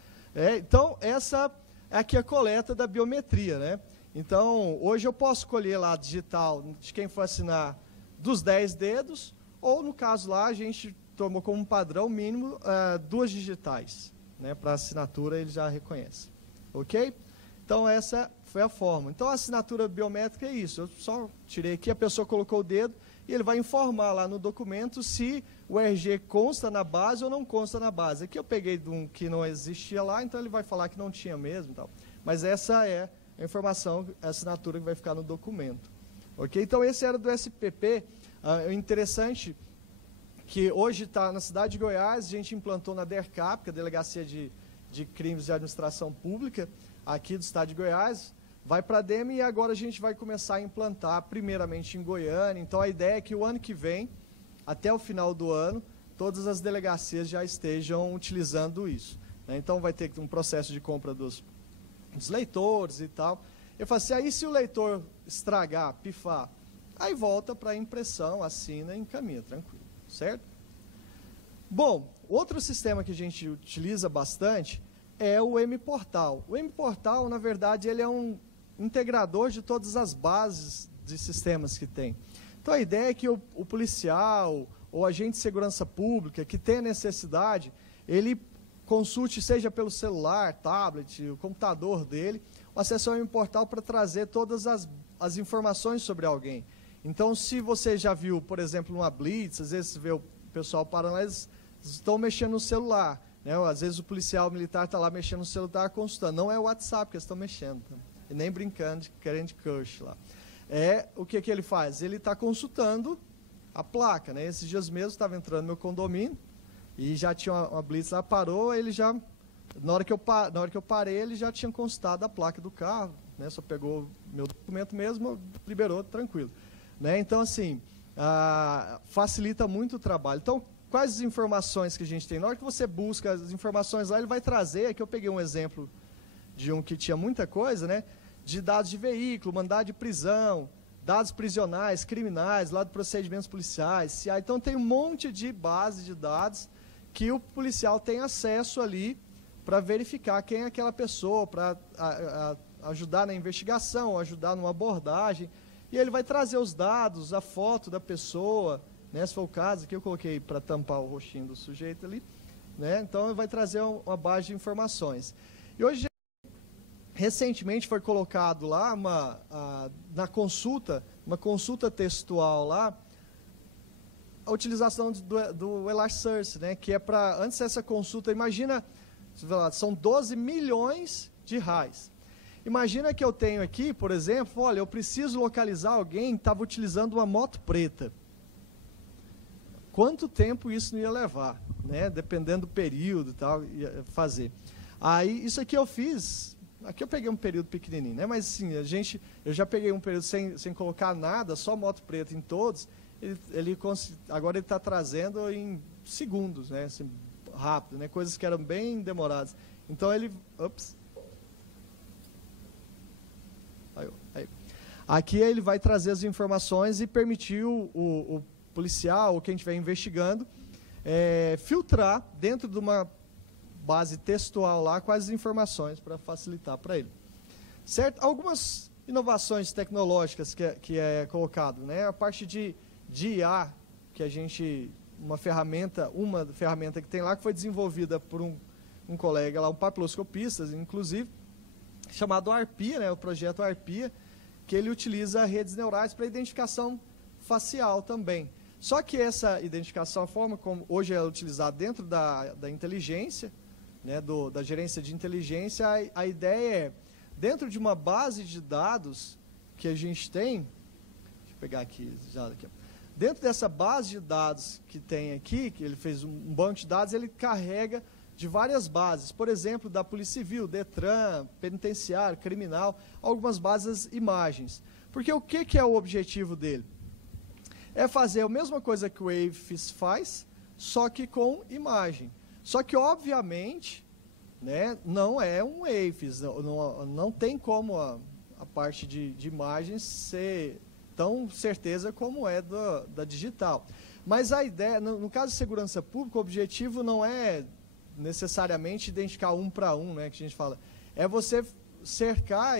Então, essa é aqui a coleta da biometria, né? Então, hoje eu posso escolher lá digital de quem for assinar dos 10 dedos, ou no caso lá a gente tomou como padrão mínimo 2 digitais, né? Para assinatura ele já reconhece, ok? Então, essa foi a forma. Então, a assinatura biométrica é isso, eu só tirei aqui, a pessoa colocou o dedo, e ele vai informar lá no documento se o RG consta na base ou não consta na base. Aqui eu peguei de um que não existia lá, então ele vai falar que não tinha mesmo. Tal. Mas essa é a informação, a assinatura que vai ficar no documento. Ok? Então esse era do SPP. É interessante que hoje está na cidade de Goiás, a gente implantou na DERCAP, que é a Delegacia de Crimes de Administração Pública, aqui do estado de Goiás. vai para a DEM e agora a gente vai começar a implantar, primeiramente em Goiânia. Então, a ideia é que o ano que vem, até o final do ano, todas as delegacias já estejam utilizando isso, né? Então, vai ter um processo de compra dos leitores e tal. Eu falo assim, aí se o leitor estragar, pifar, aí volta para a impressão, assina e encaminha, tranquilo, certo? Bom, outro sistema que a gente utiliza bastante é o M-Portal. O M-Portal, na verdade, ele é um integrador de todas as bases de sistemas que tem. Então, a ideia é que o policial ou agente de segurança pública que tem a necessidade, ele consulte, seja pelo celular, tablet, o computador dele, o acesso ao M-Portal para trazer todas as informações sobre alguém. Então, se você já viu, por exemplo, uma blitz, às vezes você vê o pessoal parando lá, eles estão mexendo no celular, né? Às vezes o policial militar está lá mexendo no celular, consultando. Não é o WhatsApp que eles estão mexendo, tá? E nem brincando de Candy Crush lá. O que ele faz? Ele está consultando a placa, né? Esses dias mesmo estava entrando no meu condomínio e já tinha uma blitz lá, parou, ele já, na hora que eu parei, ele já tinha consultado a placa do carro, né? Só pegou meu documento mesmo, liberou, tranquilo, né? Então, assim, facilita muito o trabalho. Então, quais as informações que a gente tem? Na hora que você busca as informações lá, ele vai trazer, aqui eu peguei um exemplo de um que tinha muita coisa, né? De dados de veículo, mandado de prisão, dados prisionais, criminais, lá de procedimentos policiais, CI. Então, tem um monte de base de dados que o policial tem acesso ali para verificar quem é aquela pessoa, para ajudar na investigação, ajudar numa abordagem. E ele vai trazer os dados, a foto da pessoa, né? Se for o caso, aqui eu coloquei para tampar o rostinho do sujeito ali, né? Então, ele vai trazer uma base de informações. E hoje, recentemente foi colocado lá na consulta, uma consulta textual lá, a utilização do Elasticsearch, né? Que é para, antes dessa consulta, imagina, são 12 milhões de RAIs. Imagina que eu tenho aqui, por exemplo, olha, eu preciso localizar alguém que estava utilizando uma moto preta. Quanto tempo isso não ia levar, né? Dependendo do período e tal, ia fazer. Aí, isso aqui eu fiz, aqui eu peguei um período pequenininho, né? Mas assim, eu já peguei um período sem colocar nada, só moto preta em todos, agora ele está trazendo em segundos, né? Assim, rápido, né? Coisas que eram bem demoradas. Então ele, aqui ele vai trazer as informações e permitir o policial ou quem estiver investigando filtrar dentro de uma base textual lá quais as informações para facilitar para ele. Certo? Algumas inovações tecnológicas que é colocado, né? A parte de IA, que uma ferramenta que tem lá, que foi desenvolvida por um colega lá, um papiloscopista, inclusive, chamado Arpia, né? O projeto Arpia, que ele utiliza redes neurais para identificação facial também. Só que essa identificação, a forma como hoje é utilizada dentro da inteligência, né, da gerência de inteligência, a ideia é, dentro de uma base de dados que a gente tem, deixa eu pegar aqui, dentro dessa base de dados que tem aqui, que ele fez um banco de dados, ele carrega de várias bases, por exemplo, da Polícia Civil, Detran, Penitenciário, Criminal, algumas bases imagens. Porque o que é o objetivo dele? É fazer a mesma coisa que o WAFES faz, só que com imagem. Só que, obviamente, né, não é um WAFES, não tem como a parte de imagens ser tão certeza como é da digital. Mas a ideia, no caso de segurança pública, o objetivo não é necessariamente identificar um para um, né, que a gente fala. É você cercar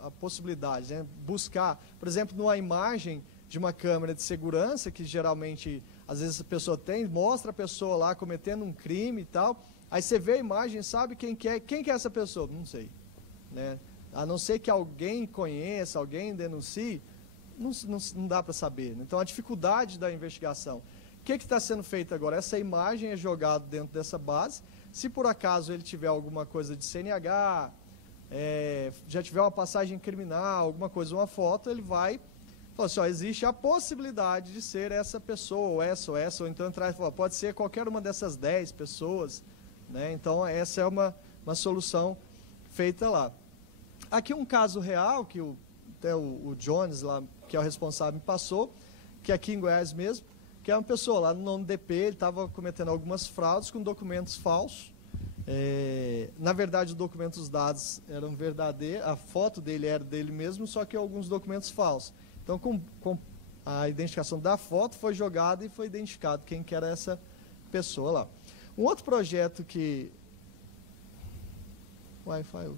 a possibilidade, né, buscar, por exemplo, numa imagem de uma câmera de segurança, que geralmente, às vezes a pessoa mostra a pessoa lá cometendo um crime e tal, aí você vê a imagem, sabe quem que é essa pessoa? Não sei, né? A não ser que alguém conheça, alguém denuncie, não dá para saber. Então, a dificuldade da investigação. O que está sendo feito agora? Essa imagem é jogada dentro dessa base. Se por acaso ele tiver alguma coisa de CNH, já tiver uma passagem criminal, alguma coisa, uma foto, ele vai falar assim, existe a possibilidade de ser essa pessoa, ou essa, ou então entrar e falar, pode ser qualquer uma dessas 10 pessoas, né? Então, essa é uma solução feita lá. Aqui um caso real, que até o Jones, lá, que é o responsável, me passou, que é aqui em Goiás mesmo, que é uma pessoa lá no nono DP, ele estava cometendo algumas fraudes com documentos falsos. Na verdade, os documentos dados eram verdadeiros, a foto dele era dele mesmo, só que alguns documentos falsos. Então, com a identificação da foto, foi jogada e foi identificado quem que era essa pessoa lá. Um outro projeto que... Wi-Fi,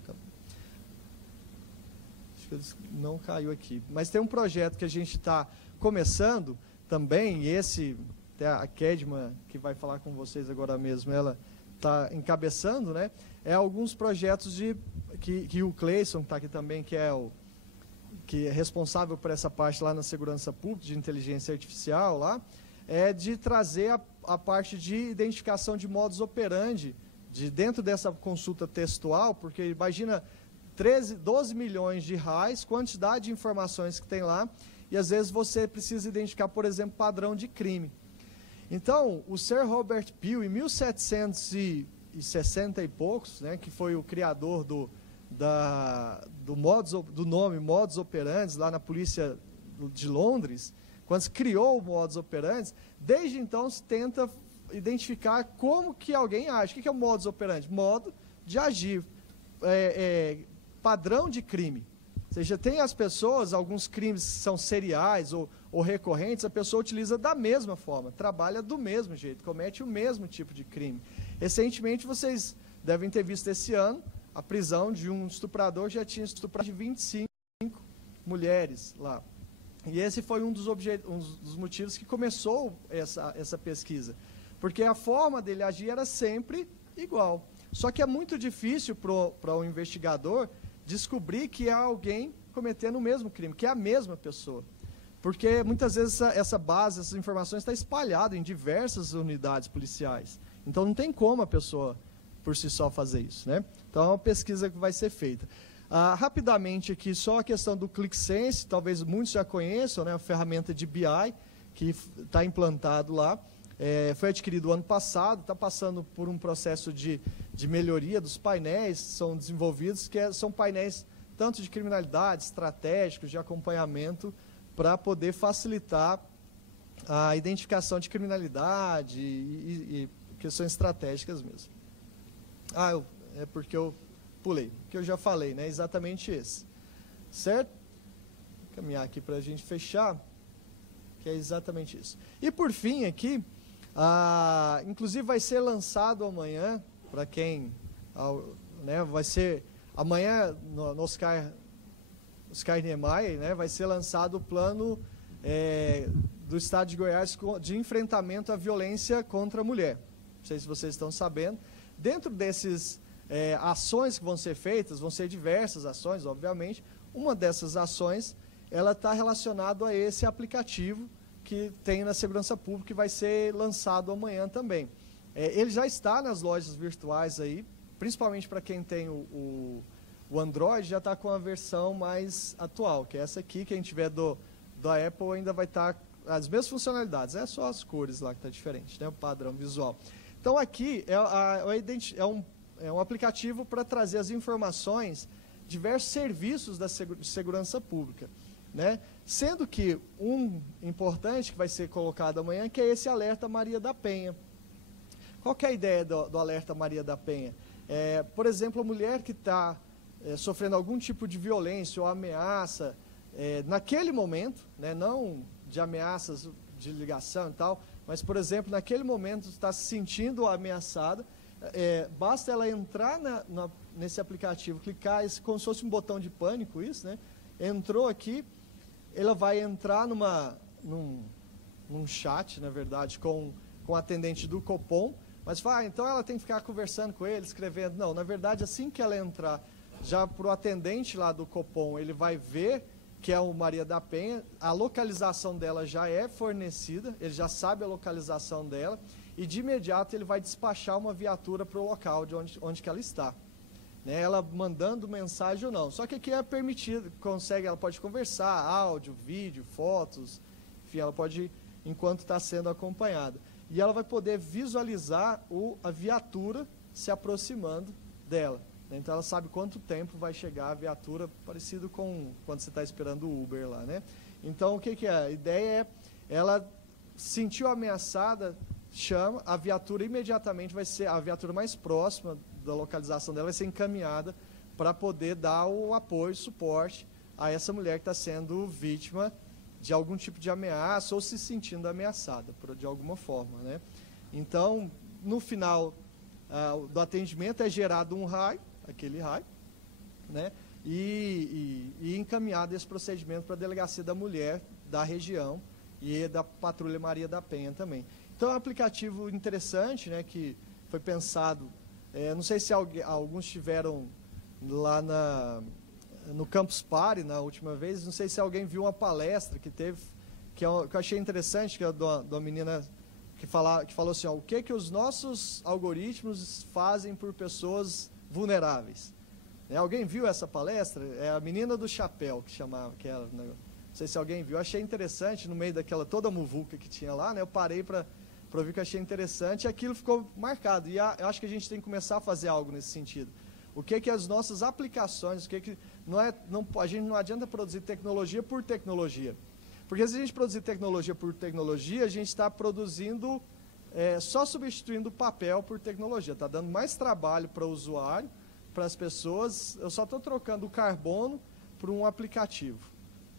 acho que não caiu aqui. Mas tem um projeto que a gente está começando também, e esse, até a Kedma, que vai falar com vocês agora mesmo, ela está encabeçando, né? É alguns projetos que o Cleison está aqui também, que é responsável por essa parte lá na segurança pública, de inteligência artificial lá, é de trazer a parte de identificação de modus operandi, dentro dessa consulta textual, porque imagina 12 milhões de reais, quantidade de informações que tem lá, e às vezes você precisa identificar, por exemplo, padrão de crime. Então, o Sir Robert Peel, em 1760 e poucos, né, que foi o criador do nome modus operandi, lá na polícia de Londres, quando se criou o modus operandi, desde então se tenta identificar como que alguém age. O que é o modus operandi? Modo de agir, padrão de crime. Ou seja, tem as pessoas, alguns crimes são seriais ou recorrentes, a pessoa utiliza da mesma forma, trabalha do mesmo jeito, comete o mesmo tipo de crime. Recentemente, vocês devem ter visto esse ano, a prisão de um estuprador, já tinha estuprado de 25 mulheres lá. E esse foi um dos motivos que começou essa pesquisa. Porque a forma dele agir era sempre igual. Só que é muito difícil para o investigador descobrir que há alguém cometendo o mesmo crime, que é a mesma pessoa. Porque muitas vezes essas informações está espalhada em diversas unidades policiais. Então não tem como a pessoa por si só fazer isso, né? Então é uma pesquisa que vai ser feita. Rapidamente aqui, só a questão do ClickSense, talvez muitos já conheçam, né? A ferramenta de BI que está implantado lá. Foi adquirido ano passado, está passando por um processo de melhoria dos painéis, são desenvolvidos, são painéis tanto de criminalidade, estratégicos, de acompanhamento, para poder facilitar a identificação de criminalidade e questões estratégicas mesmo. É porque eu pulei, que eu já falei, né? Exatamente esse. Certo? Vou caminhar aqui para a gente fechar, que é exatamente isso. E por fim aqui, inclusive vai ser lançado amanhã, para quem, né, vai ser amanhã no Oscar Niemeyer, né, vai ser lançado o plano do Estado de Goiás de enfrentamento à violência contra a mulher. Não sei se vocês estão sabendo. Dentro desses ações que vão ser feitas, vão ser diversas ações, obviamente. Uma dessas ações, ela está relacionada a esse aplicativo que tem na segurança pública, que vai ser lançado amanhã também. Ele já está nas lojas virtuais aí, principalmente para quem tem o Android, já está com a versão mais atual, que é essa aqui. Quem tiver da Apple ainda vai estar as mesmas funcionalidades, é só as cores lá que está diferente, né, o padrão visual. Então aqui é um aplicativo para trazer as informações, diversos serviços da segurança pública, né? Sendo que um importante que vai ser colocado amanhã, que é esse alerta Maria da Penha. Qual que é a ideia do alerta Maria da Penha? Por exemplo, a mulher que está sofrendo algum tipo de violência ou ameaça, naquele momento, né, não de ameaças de ligação e tal, mas, por exemplo, naquele momento está se sentindo ameaçada, basta ela entrar nesse aplicativo, clicar, como se fosse um botão de pânico, isso, né? Entrou aqui, ela vai entrar num chat, na verdade, com o atendente do Copom, mas então ela tem que ficar conversando com ele, escrevendo. Não, na verdade, assim que ela entrar, já para o atendente lá do Copom, ele vai ver que é o Maria da Penha, a localização dela já é fornecida, ele já sabe a localização dela, e de imediato ele vai despachar uma viatura para o local de onde que ela está. Né, ela mandando mensagem ou não. Só que aqui é permitido, ela pode conversar, áudio, vídeo, fotos, enfim, ela pode, enquanto está sendo acompanhada. E ela vai poder visualizar a viatura se aproximando dela. Então ela sabe quanto tempo vai chegar a viatura, parecido com quando você está esperando o Uber lá, né? Então o que é? A ideia é, ela sentiu ameaçada, chama, a viatura imediatamente vai ser, a viatura mais próxima da localização dela vai ser encaminhada para poder dar o apoio, suporte a essa mulher que está sendo vítima de algum tipo de ameaça ou se sentindo ameaçada de alguma forma, né? Então, no final do atendimento é gerado um raio, aquele raio, né? E encaminhado esse procedimento para a Delegacia da Mulher da região e da Patrulha Maria da Penha também. Então, é um aplicativo interessante, né, que foi pensado, não sei se alguns tiveram lá no Campus Party na última vez, não sei se alguém viu uma palestra que teve, que eu achei interessante, que é de uma menina que falou assim, ó, o que os nossos algoritmos fazem por pessoas vulneráveis. Alguém viu essa palestra? É a menina do chapéu, que chamava, que era, né? Não sei se alguém viu. Eu achei interessante, no meio daquela toda muvuca que tinha lá, né? Eu parei para ouvir, que eu achei interessante, e aquilo ficou marcado. E eu acho que a gente tem que começar a fazer algo nesse sentido. O que as nossas aplicações, a gente não adianta produzir tecnologia por tecnologia. Porque se a gente produzir tecnologia por tecnologia, a gente está produzindo, só substituindo o papel por tecnologia. Está dando mais trabalho para o usuário, para as pessoas. Eu só estou trocando o carbono por um aplicativo,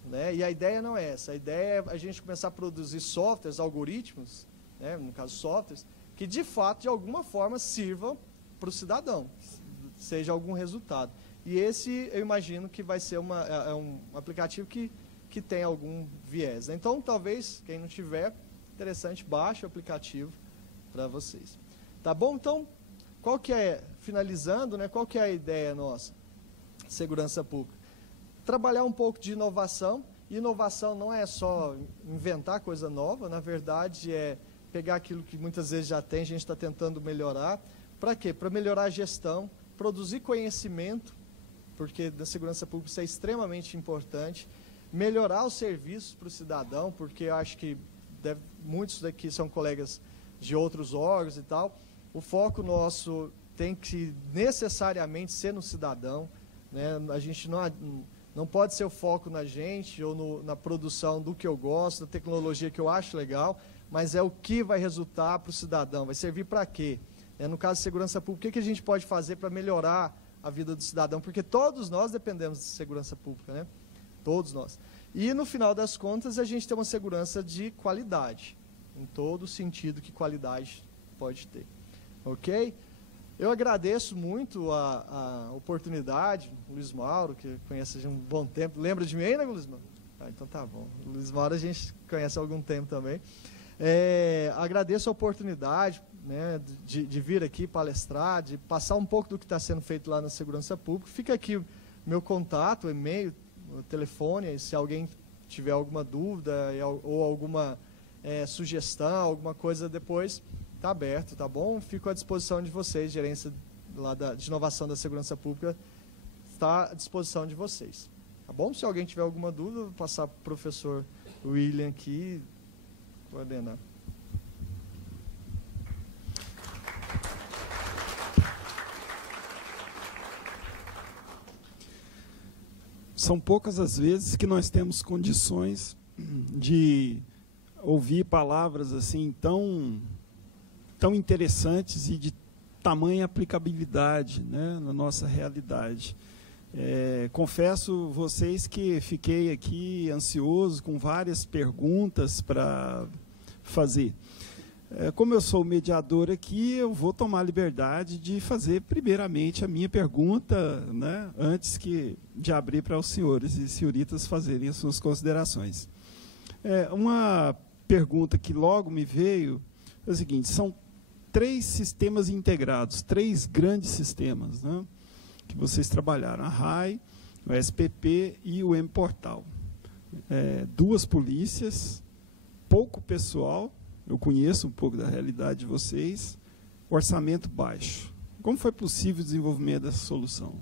né? E a ideia não é essa. A ideia é a gente começar a produzir softwares, algoritmos, né? No caso softwares, que de fato, de alguma forma, sirvam para o cidadão, seja algum resultado. E esse, eu imagino que vai ser um aplicativo que tem algum viés, né? Então, talvez, quem não tiver, interessante, baixe o aplicativo para vocês. Tá bom? Então, qual que é, finalizando, né, qual que é a ideia nossa? Segurança pública. Trabalhar um pouco de inovação. E inovação não é só inventar coisa nova, na verdade é pegar aquilo que muitas vezes já tem, a gente está tentando melhorar. Para quê? Para melhorar a gestão, produzir conhecimento, porque na segurança pública isso é extremamente importante, melhorar os serviços para o cidadão, porque eu acho que muitos daqui são colegas de outros órgãos e tal. O foco nosso tem que necessariamente ser no cidadão, né? A gente não pode ser o foco na gente ou na produção do que eu gosto, da tecnologia que eu acho legal, mas é o que vai resultar para o cidadão, vai servir para quê? No caso de segurança pública, o que a gente pode fazer para melhorar a vida do cidadão? Porque todos nós dependemos de segurança pública, né? Todos nós. E, no final das contas, a gente tem uma segurança de qualidade, em todo sentido que qualidade pode ter. Ok? Eu agradeço muito a oportunidade, Luiz Mauro, que conhece há um bom tempo. Lembra de mim ainda, Luiz Mauro? Então tá bom. O Luiz Mauro a gente conhece há algum tempo também. Agradeço a oportunidade, né, de vir aqui palestrar, de passar um pouco do que está sendo feito lá na segurança pública. Fica aqui o meu contato, o e-mail, o telefone, se alguém tiver alguma dúvida ou alguma sugestão, alguma coisa depois, está aberto, tá bom? Fico à disposição de vocês, gerência lá de inovação da segurança pública está à disposição de vocês, tá bom? Se alguém tiver alguma dúvida, vou passar para o professor William aqui, coordenar. São poucas as vezes que nós temos condições de ouvir palavras assim tão interessantes e de tamanha aplicabilidade, né, na nossa realidade. Confesso vocês que fiquei aqui ansioso com várias perguntas para fazer. Como eu sou o mediador aqui, eu vou tomar a liberdade de fazer primeiramente a minha pergunta, né, antes de abrir para os senhores e senhoritas fazerem as suas considerações. Uma pergunta que logo me veio é o seguinte: são 3 sistemas integrados, 3 grandes sistemas, né, que vocês trabalharam, a RAI, o SPP e o M-Portal. 2 polícias, pouco pessoal. Eu conheço um pouco da realidade de vocês, orçamento baixo. Como foi possível o desenvolvimento dessa solução?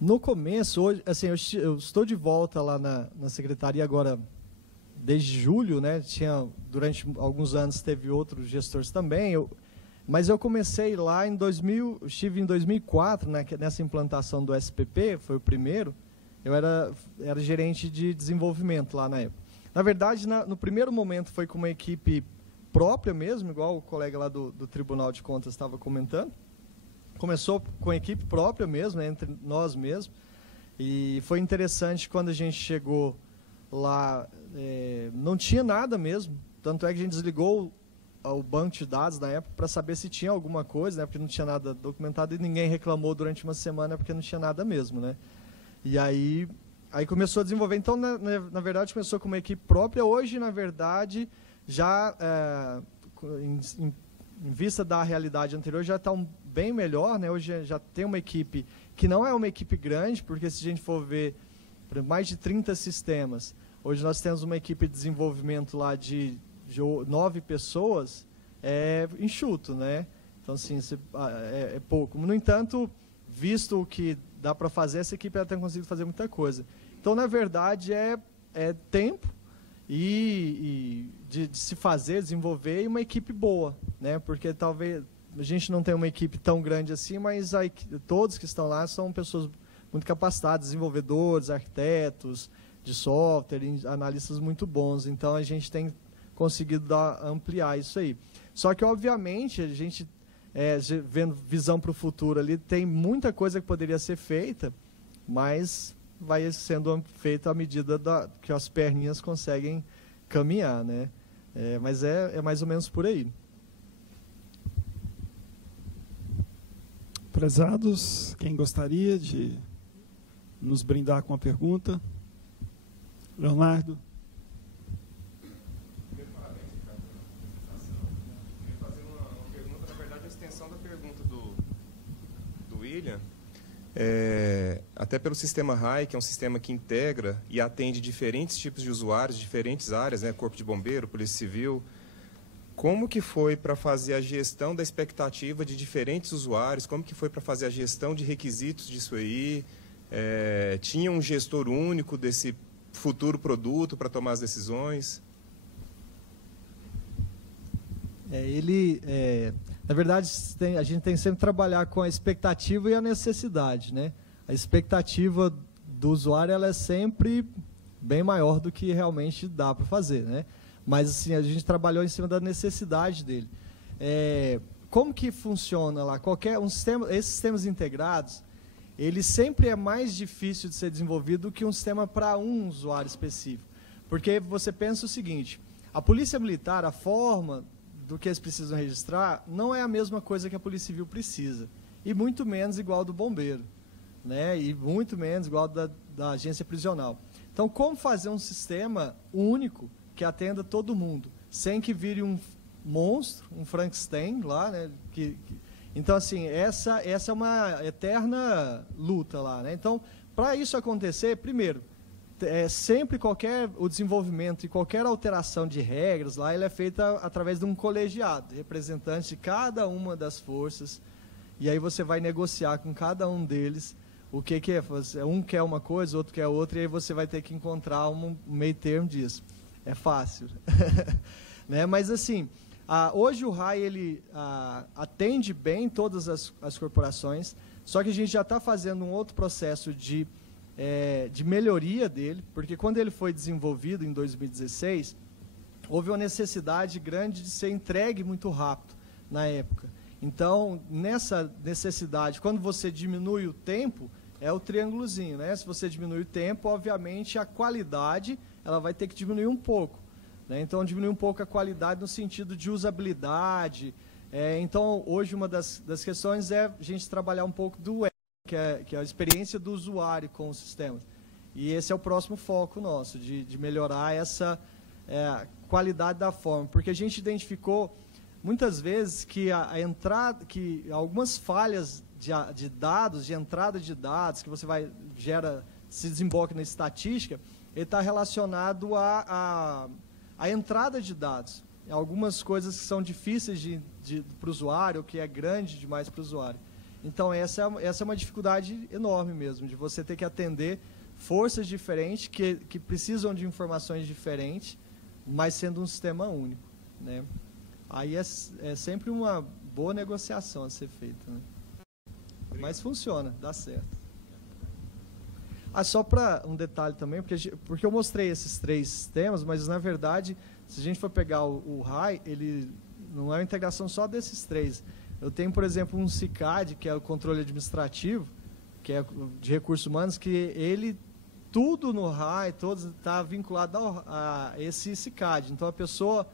No começo, hoje, assim, eu estou de volta lá na secretaria agora desde julho, né? Durante alguns anos teve outros gestores também. Mas eu comecei lá em 2000, estive em 2004, né, nessa implantação do SPP, foi o primeiro. Eu era gerente de desenvolvimento lá na época. Na verdade, no primeiro momento foi com uma equipe própria mesmo, igual o colega lá do Tribunal de Contas estava comentando. Começou com a equipe própria mesmo, né, entre nós mesmos. E foi interessante quando a gente chegou lá, não tinha nada mesmo. Tanto é que a gente desligou o banco de dados na época para saber se tinha alguma coisa, né, porque não tinha nada documentado e ninguém reclamou durante uma semana porque não tinha nada mesmo, né? E aí começou a desenvolver. Então, na verdade, começou com uma equipe própria. Hoje, na verdade, já em vista da realidade anterior, já está bem melhor, né? Hoje já tem uma equipe que não é uma equipe grande, porque se a gente for ver mais de 30 sistemas, hoje nós temos uma equipe de desenvolvimento lá de 9 pessoas, enxuto, né? Então, assim, é pouco. No entanto, visto o que dá para fazer, essa equipe tem conseguido fazer muita coisa. Então, na verdade, é tempo de se fazer, desenvolver, e uma equipe boa, né? Porque talvez a gente não tenha uma equipe tão grande assim, mas todos que estão lá são pessoas muito capacitadas, desenvolvedores, arquitetos de software, analistas muito bons. Então, a gente tem conseguido ampliar isso aí. Só que, obviamente, a gente, vendo visão para o futuro ali, tem muita coisa que poderia ser feita, mas vai sendo feita à medida que as perninhas conseguem caminhar, né? Mas é mais ou menos por aí. Prezados, quem gostaria de nos brindar com a pergunta? Leonardo. Até pelo sistema RAI, que é um sistema que integra e atende diferentes tipos de usuários, diferentes áreas, né? Corpo de Bombeiro, Polícia Civil. Como que foi para fazer a gestão da expectativa de diferentes usuários? Como que foi para fazer a gestão de requisitos disso aí? Tinha um gestor único desse futuro produto para tomar as decisões? Na verdade, a gente tem que sempre trabalhar com a expectativa e a necessidade, né? A expectativa do usuário ela é sempre bem maior do que realmente dá para fazer, né? Mas assim, a gente trabalhou em cima da necessidade dele. Como que funciona lá? Esses sistemas integrados, ele sempre é mais difícil de ser desenvolvido do que um sistema para um usuário específico. Porque você pensa o seguinte, a Polícia Militar, a forma do que eles precisam registrar, não é a mesma coisa que a Polícia Civil precisa. E muito menos igual do bombeiro, né? E muito menos igual da agência prisional. Então, como fazer um sistema único que atenda todo mundo, sem que vire um monstro, um Frankenstein lá, né? Então, assim, essa é uma eterna luta lá, né? Então, para isso acontecer, primeiro, sempre o desenvolvimento e qualquer alteração de regras lá, ele é feita através de um colegiado, representantes de cada uma das forças, e aí você vai negociar com cada um deles o que é. Um quer uma coisa, outro quer outra, e aí você vai ter que encontrar um meio termo disso. É fácil. Né? Mas, assim, hoje o RAI ele atende bem todas as corporações, só que a gente já está fazendo um outro processo de melhoria dele, porque quando ele foi desenvolvido em 2016, houve uma necessidade grande de ser entregue muito rápido na época. Então, nessa necessidade, quando você diminui o tempo, é o triângulozinho, né? Se você diminui o tempo, obviamente a qualidade ela vai ter que diminuir um pouco, né? Então, diminuir um pouco a qualidade no sentido de usabilidade. Então, hoje uma das questões é a gente trabalhar um pouco que é a experiência do usuário com os sistemas. E esse é o próximo foco nosso, de melhorar essa qualidade da forma. Porque a gente identificou, muitas vezes, que que algumas falhas de dados, de entrada de dados, que você se desemboca na estatística, ele está relacionado à entrada de dados. Algumas coisas que são difíceis para o usuário, que é grande demais para o usuário. Então, essa é uma dificuldade enorme mesmo, de você ter que atender forças diferentes, que precisam de informações diferentes, mas sendo um sistema único, né? aí é sempre uma boa negociação a ser feita, né? Mas funciona, dá certo. Só para um detalhe também, porque eu mostrei esses 3 sistemas, mas na verdade, se a gente for pegar o RAI, ele não é uma integração só desses 3. Eu tenho, por exemplo, um CICAD, que é o controle administrativo, que é de recursos humanos, que ele, tudo no RAI, todo está vinculado a esse CICAD. Então, a pessoa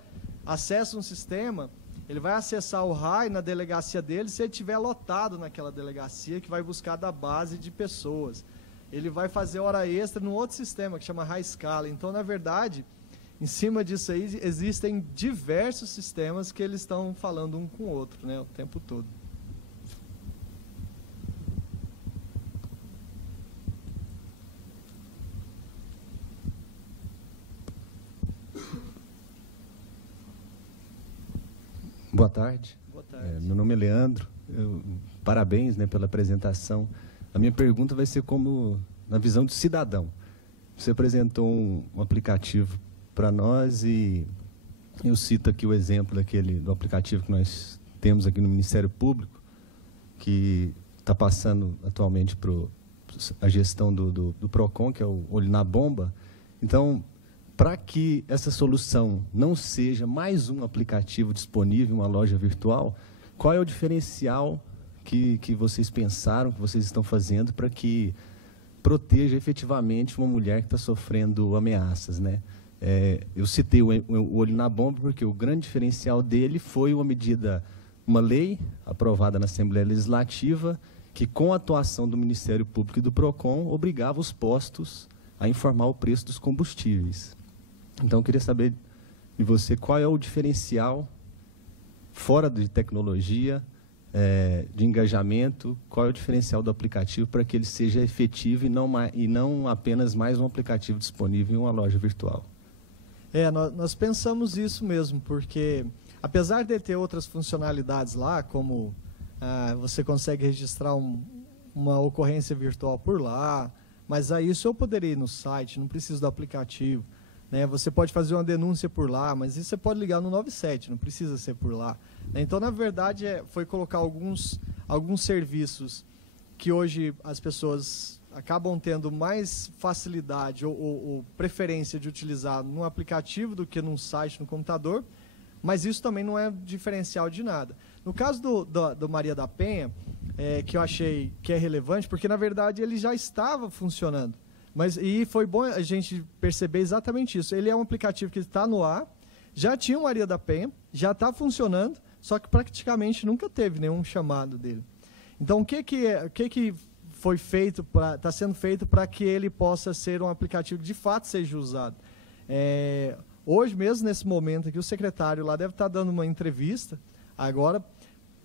acessa um sistema, ele vai acessar o RAI na delegacia dele, se ele estiver lotado naquela delegacia, que vai buscar da base de pessoas. Ele vai fazer hora extra num outro sistema, que chama RAI Scala. Então, na verdade, em cima disso aí, existem diversos sistemas que eles estão falando um com o outro, né, o tempo todo. Boa tarde. Boa tarde. Meu nome é Leandro. Parabéns, né, pela apresentação. A minha pergunta vai ser como na visão do cidadão. Você apresentou um aplicativo para nós e eu cito aqui o exemplo do aplicativo que nós temos aqui no Ministério Público, que está passando atualmente para a gestão do PROCON, que é o Olho na Bomba. Então, para que essa solução não seja mais um aplicativo disponível em uma loja virtual, qual é o diferencial que vocês pensaram, que vocês estão fazendo para que proteja efetivamente uma mulher que está sofrendo ameaças, né? Eu citei o Olho na Bomba porque o grande diferencial dele foi uma lei aprovada na Assembleia Legislativa que, com a atuação do Ministério Público e do PROCON, obrigava os postos a informar o preço dos combustíveis. Então, eu queria saber de você qual é o diferencial, fora de tecnologia, de engajamento, qual é o diferencial do aplicativo para que ele seja efetivo e não apenas mais um aplicativo disponível em uma loja virtual. Nós pensamos isso mesmo, porque apesar de ter outras funcionalidades lá, como você consegue registrar uma ocorrência virtual por lá, mas aí isso eu poderia ir no site, não preciso do aplicativo. Né? Você pode fazer uma denúncia por lá, mas isso você pode ligar no 97, não precisa ser por lá. Né? Então, na verdade, foi colocar alguns serviços que hoje as pessoas acabam tendo mais facilidade ou preferência de utilizar num aplicativo do que num site, no computador, mas isso também não é diferencial de nada. No caso do Maria da Penha, que eu achei que é relevante, porque na verdade ele já estava funcionando, e foi bom a gente perceber exatamente isso. Ele é um aplicativo que está no ar, já tinha o Maria da Penha, já está funcionando, só que praticamente nunca teve nenhum chamado dele. Então, o que foi feito, está sendo feito para que ele possa ser um aplicativo que de fato seja usado? Hoje mesmo, nesse momento aqui, o secretário lá deve estar dando uma entrevista agora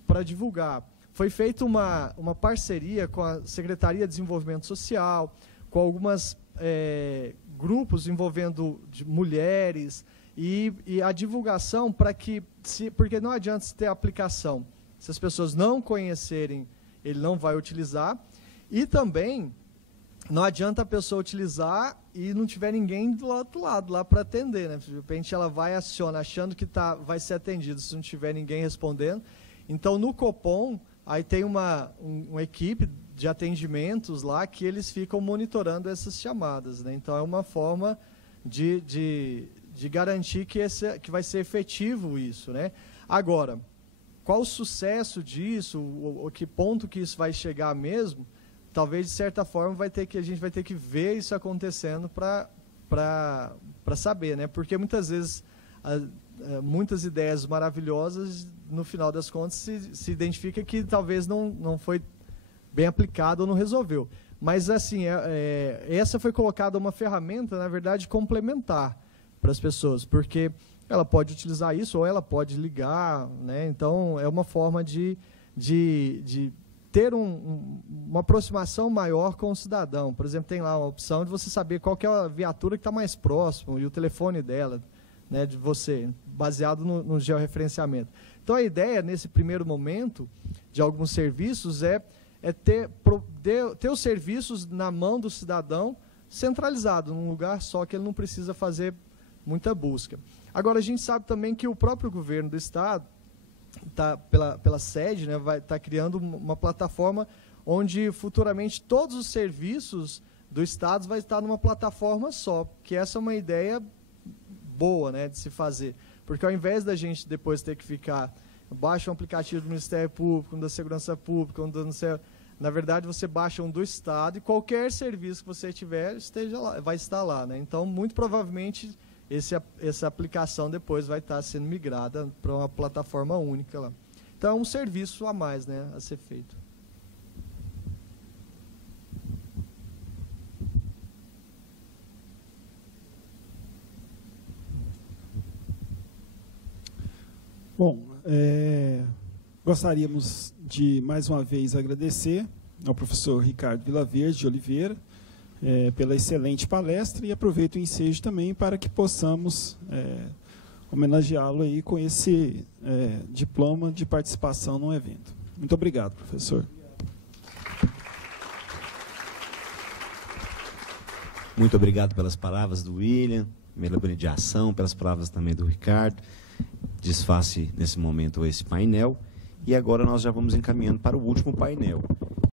para divulgar. Foi feita uma parceria com a Secretaria de Desenvolvimento Social, com alguns grupos envolvendo mulheres, e a divulgação para que, porque não adianta se ter aplicação, se as pessoas não conhecerem, ele não vai utilizar, e também não adianta a pessoa utilizar e não tiver ninguém do outro lado lá para atender, né? De repente ela vai acionar achando que vai ser atendido, se não tiver ninguém respondendo. Então, no Copom, aí tem uma equipe de atendimentos lá que eles ficam monitorando essas chamadas, né? Então, é uma forma de garantir que vai ser efetivo isso, né? Agora, qual o sucesso disso, o que ponto que isso vai chegar mesmo, talvez, de certa forma, a gente vai ter que ver isso acontecendo para saber, né? Porque muitas vezes muitas ideias maravilhosas, no final das contas, se identifica que talvez não foi bem aplicado ou não resolveu. Mas, assim, essa foi colocada uma ferramenta, na verdade, complementar para as pessoas, porque ela pode utilizar isso ou ela pode ligar, né? Então, é uma forma de ter uma aproximação maior com o cidadão. Por exemplo, tem lá uma opção de você saber qual que é a viatura que está mais próximo e o telefone dela, né, de você, baseado no georreferenciamento. Então, a ideia, nesse primeiro momento, de alguns serviços, é ter os serviços na mão do cidadão, centralizado, num lugar só, que ele não precisa fazer muita busca. Agora, a gente sabe também que o próprio governo do Estado, pela sede, né, vai estar criando uma plataforma onde futuramente todos os serviços do Estado vai estar numa plataforma só, que essa é uma ideia boa, né, de se fazer. Porque ao invés da gente depois ter que ficar, baixa um aplicativo do Ministério Público, um da Segurança Pública, um do... Na verdade, você baixa um do Estado e qualquer serviço que você tiver vai estar lá, né? Então, muito provavelmente, essa aplicação depois vai estar sendo migrada para uma plataforma única lá. Então, é um serviço a mais, né, a ser feito. Bom, gostaríamos de, mais uma vez, agradecer ao professor Ricardo Vilaverde de Oliveira pela excelente palestra e aproveito o ensejo também para que possamos homenageá-lo aí com esse diploma de participação no evento. Muito obrigado, professor. Muito obrigado pelas palavras do William, pela abreviação, pelas palavras também do Ricardo. Desface nesse momento esse painel. E agora nós já vamos encaminhando para o último painel,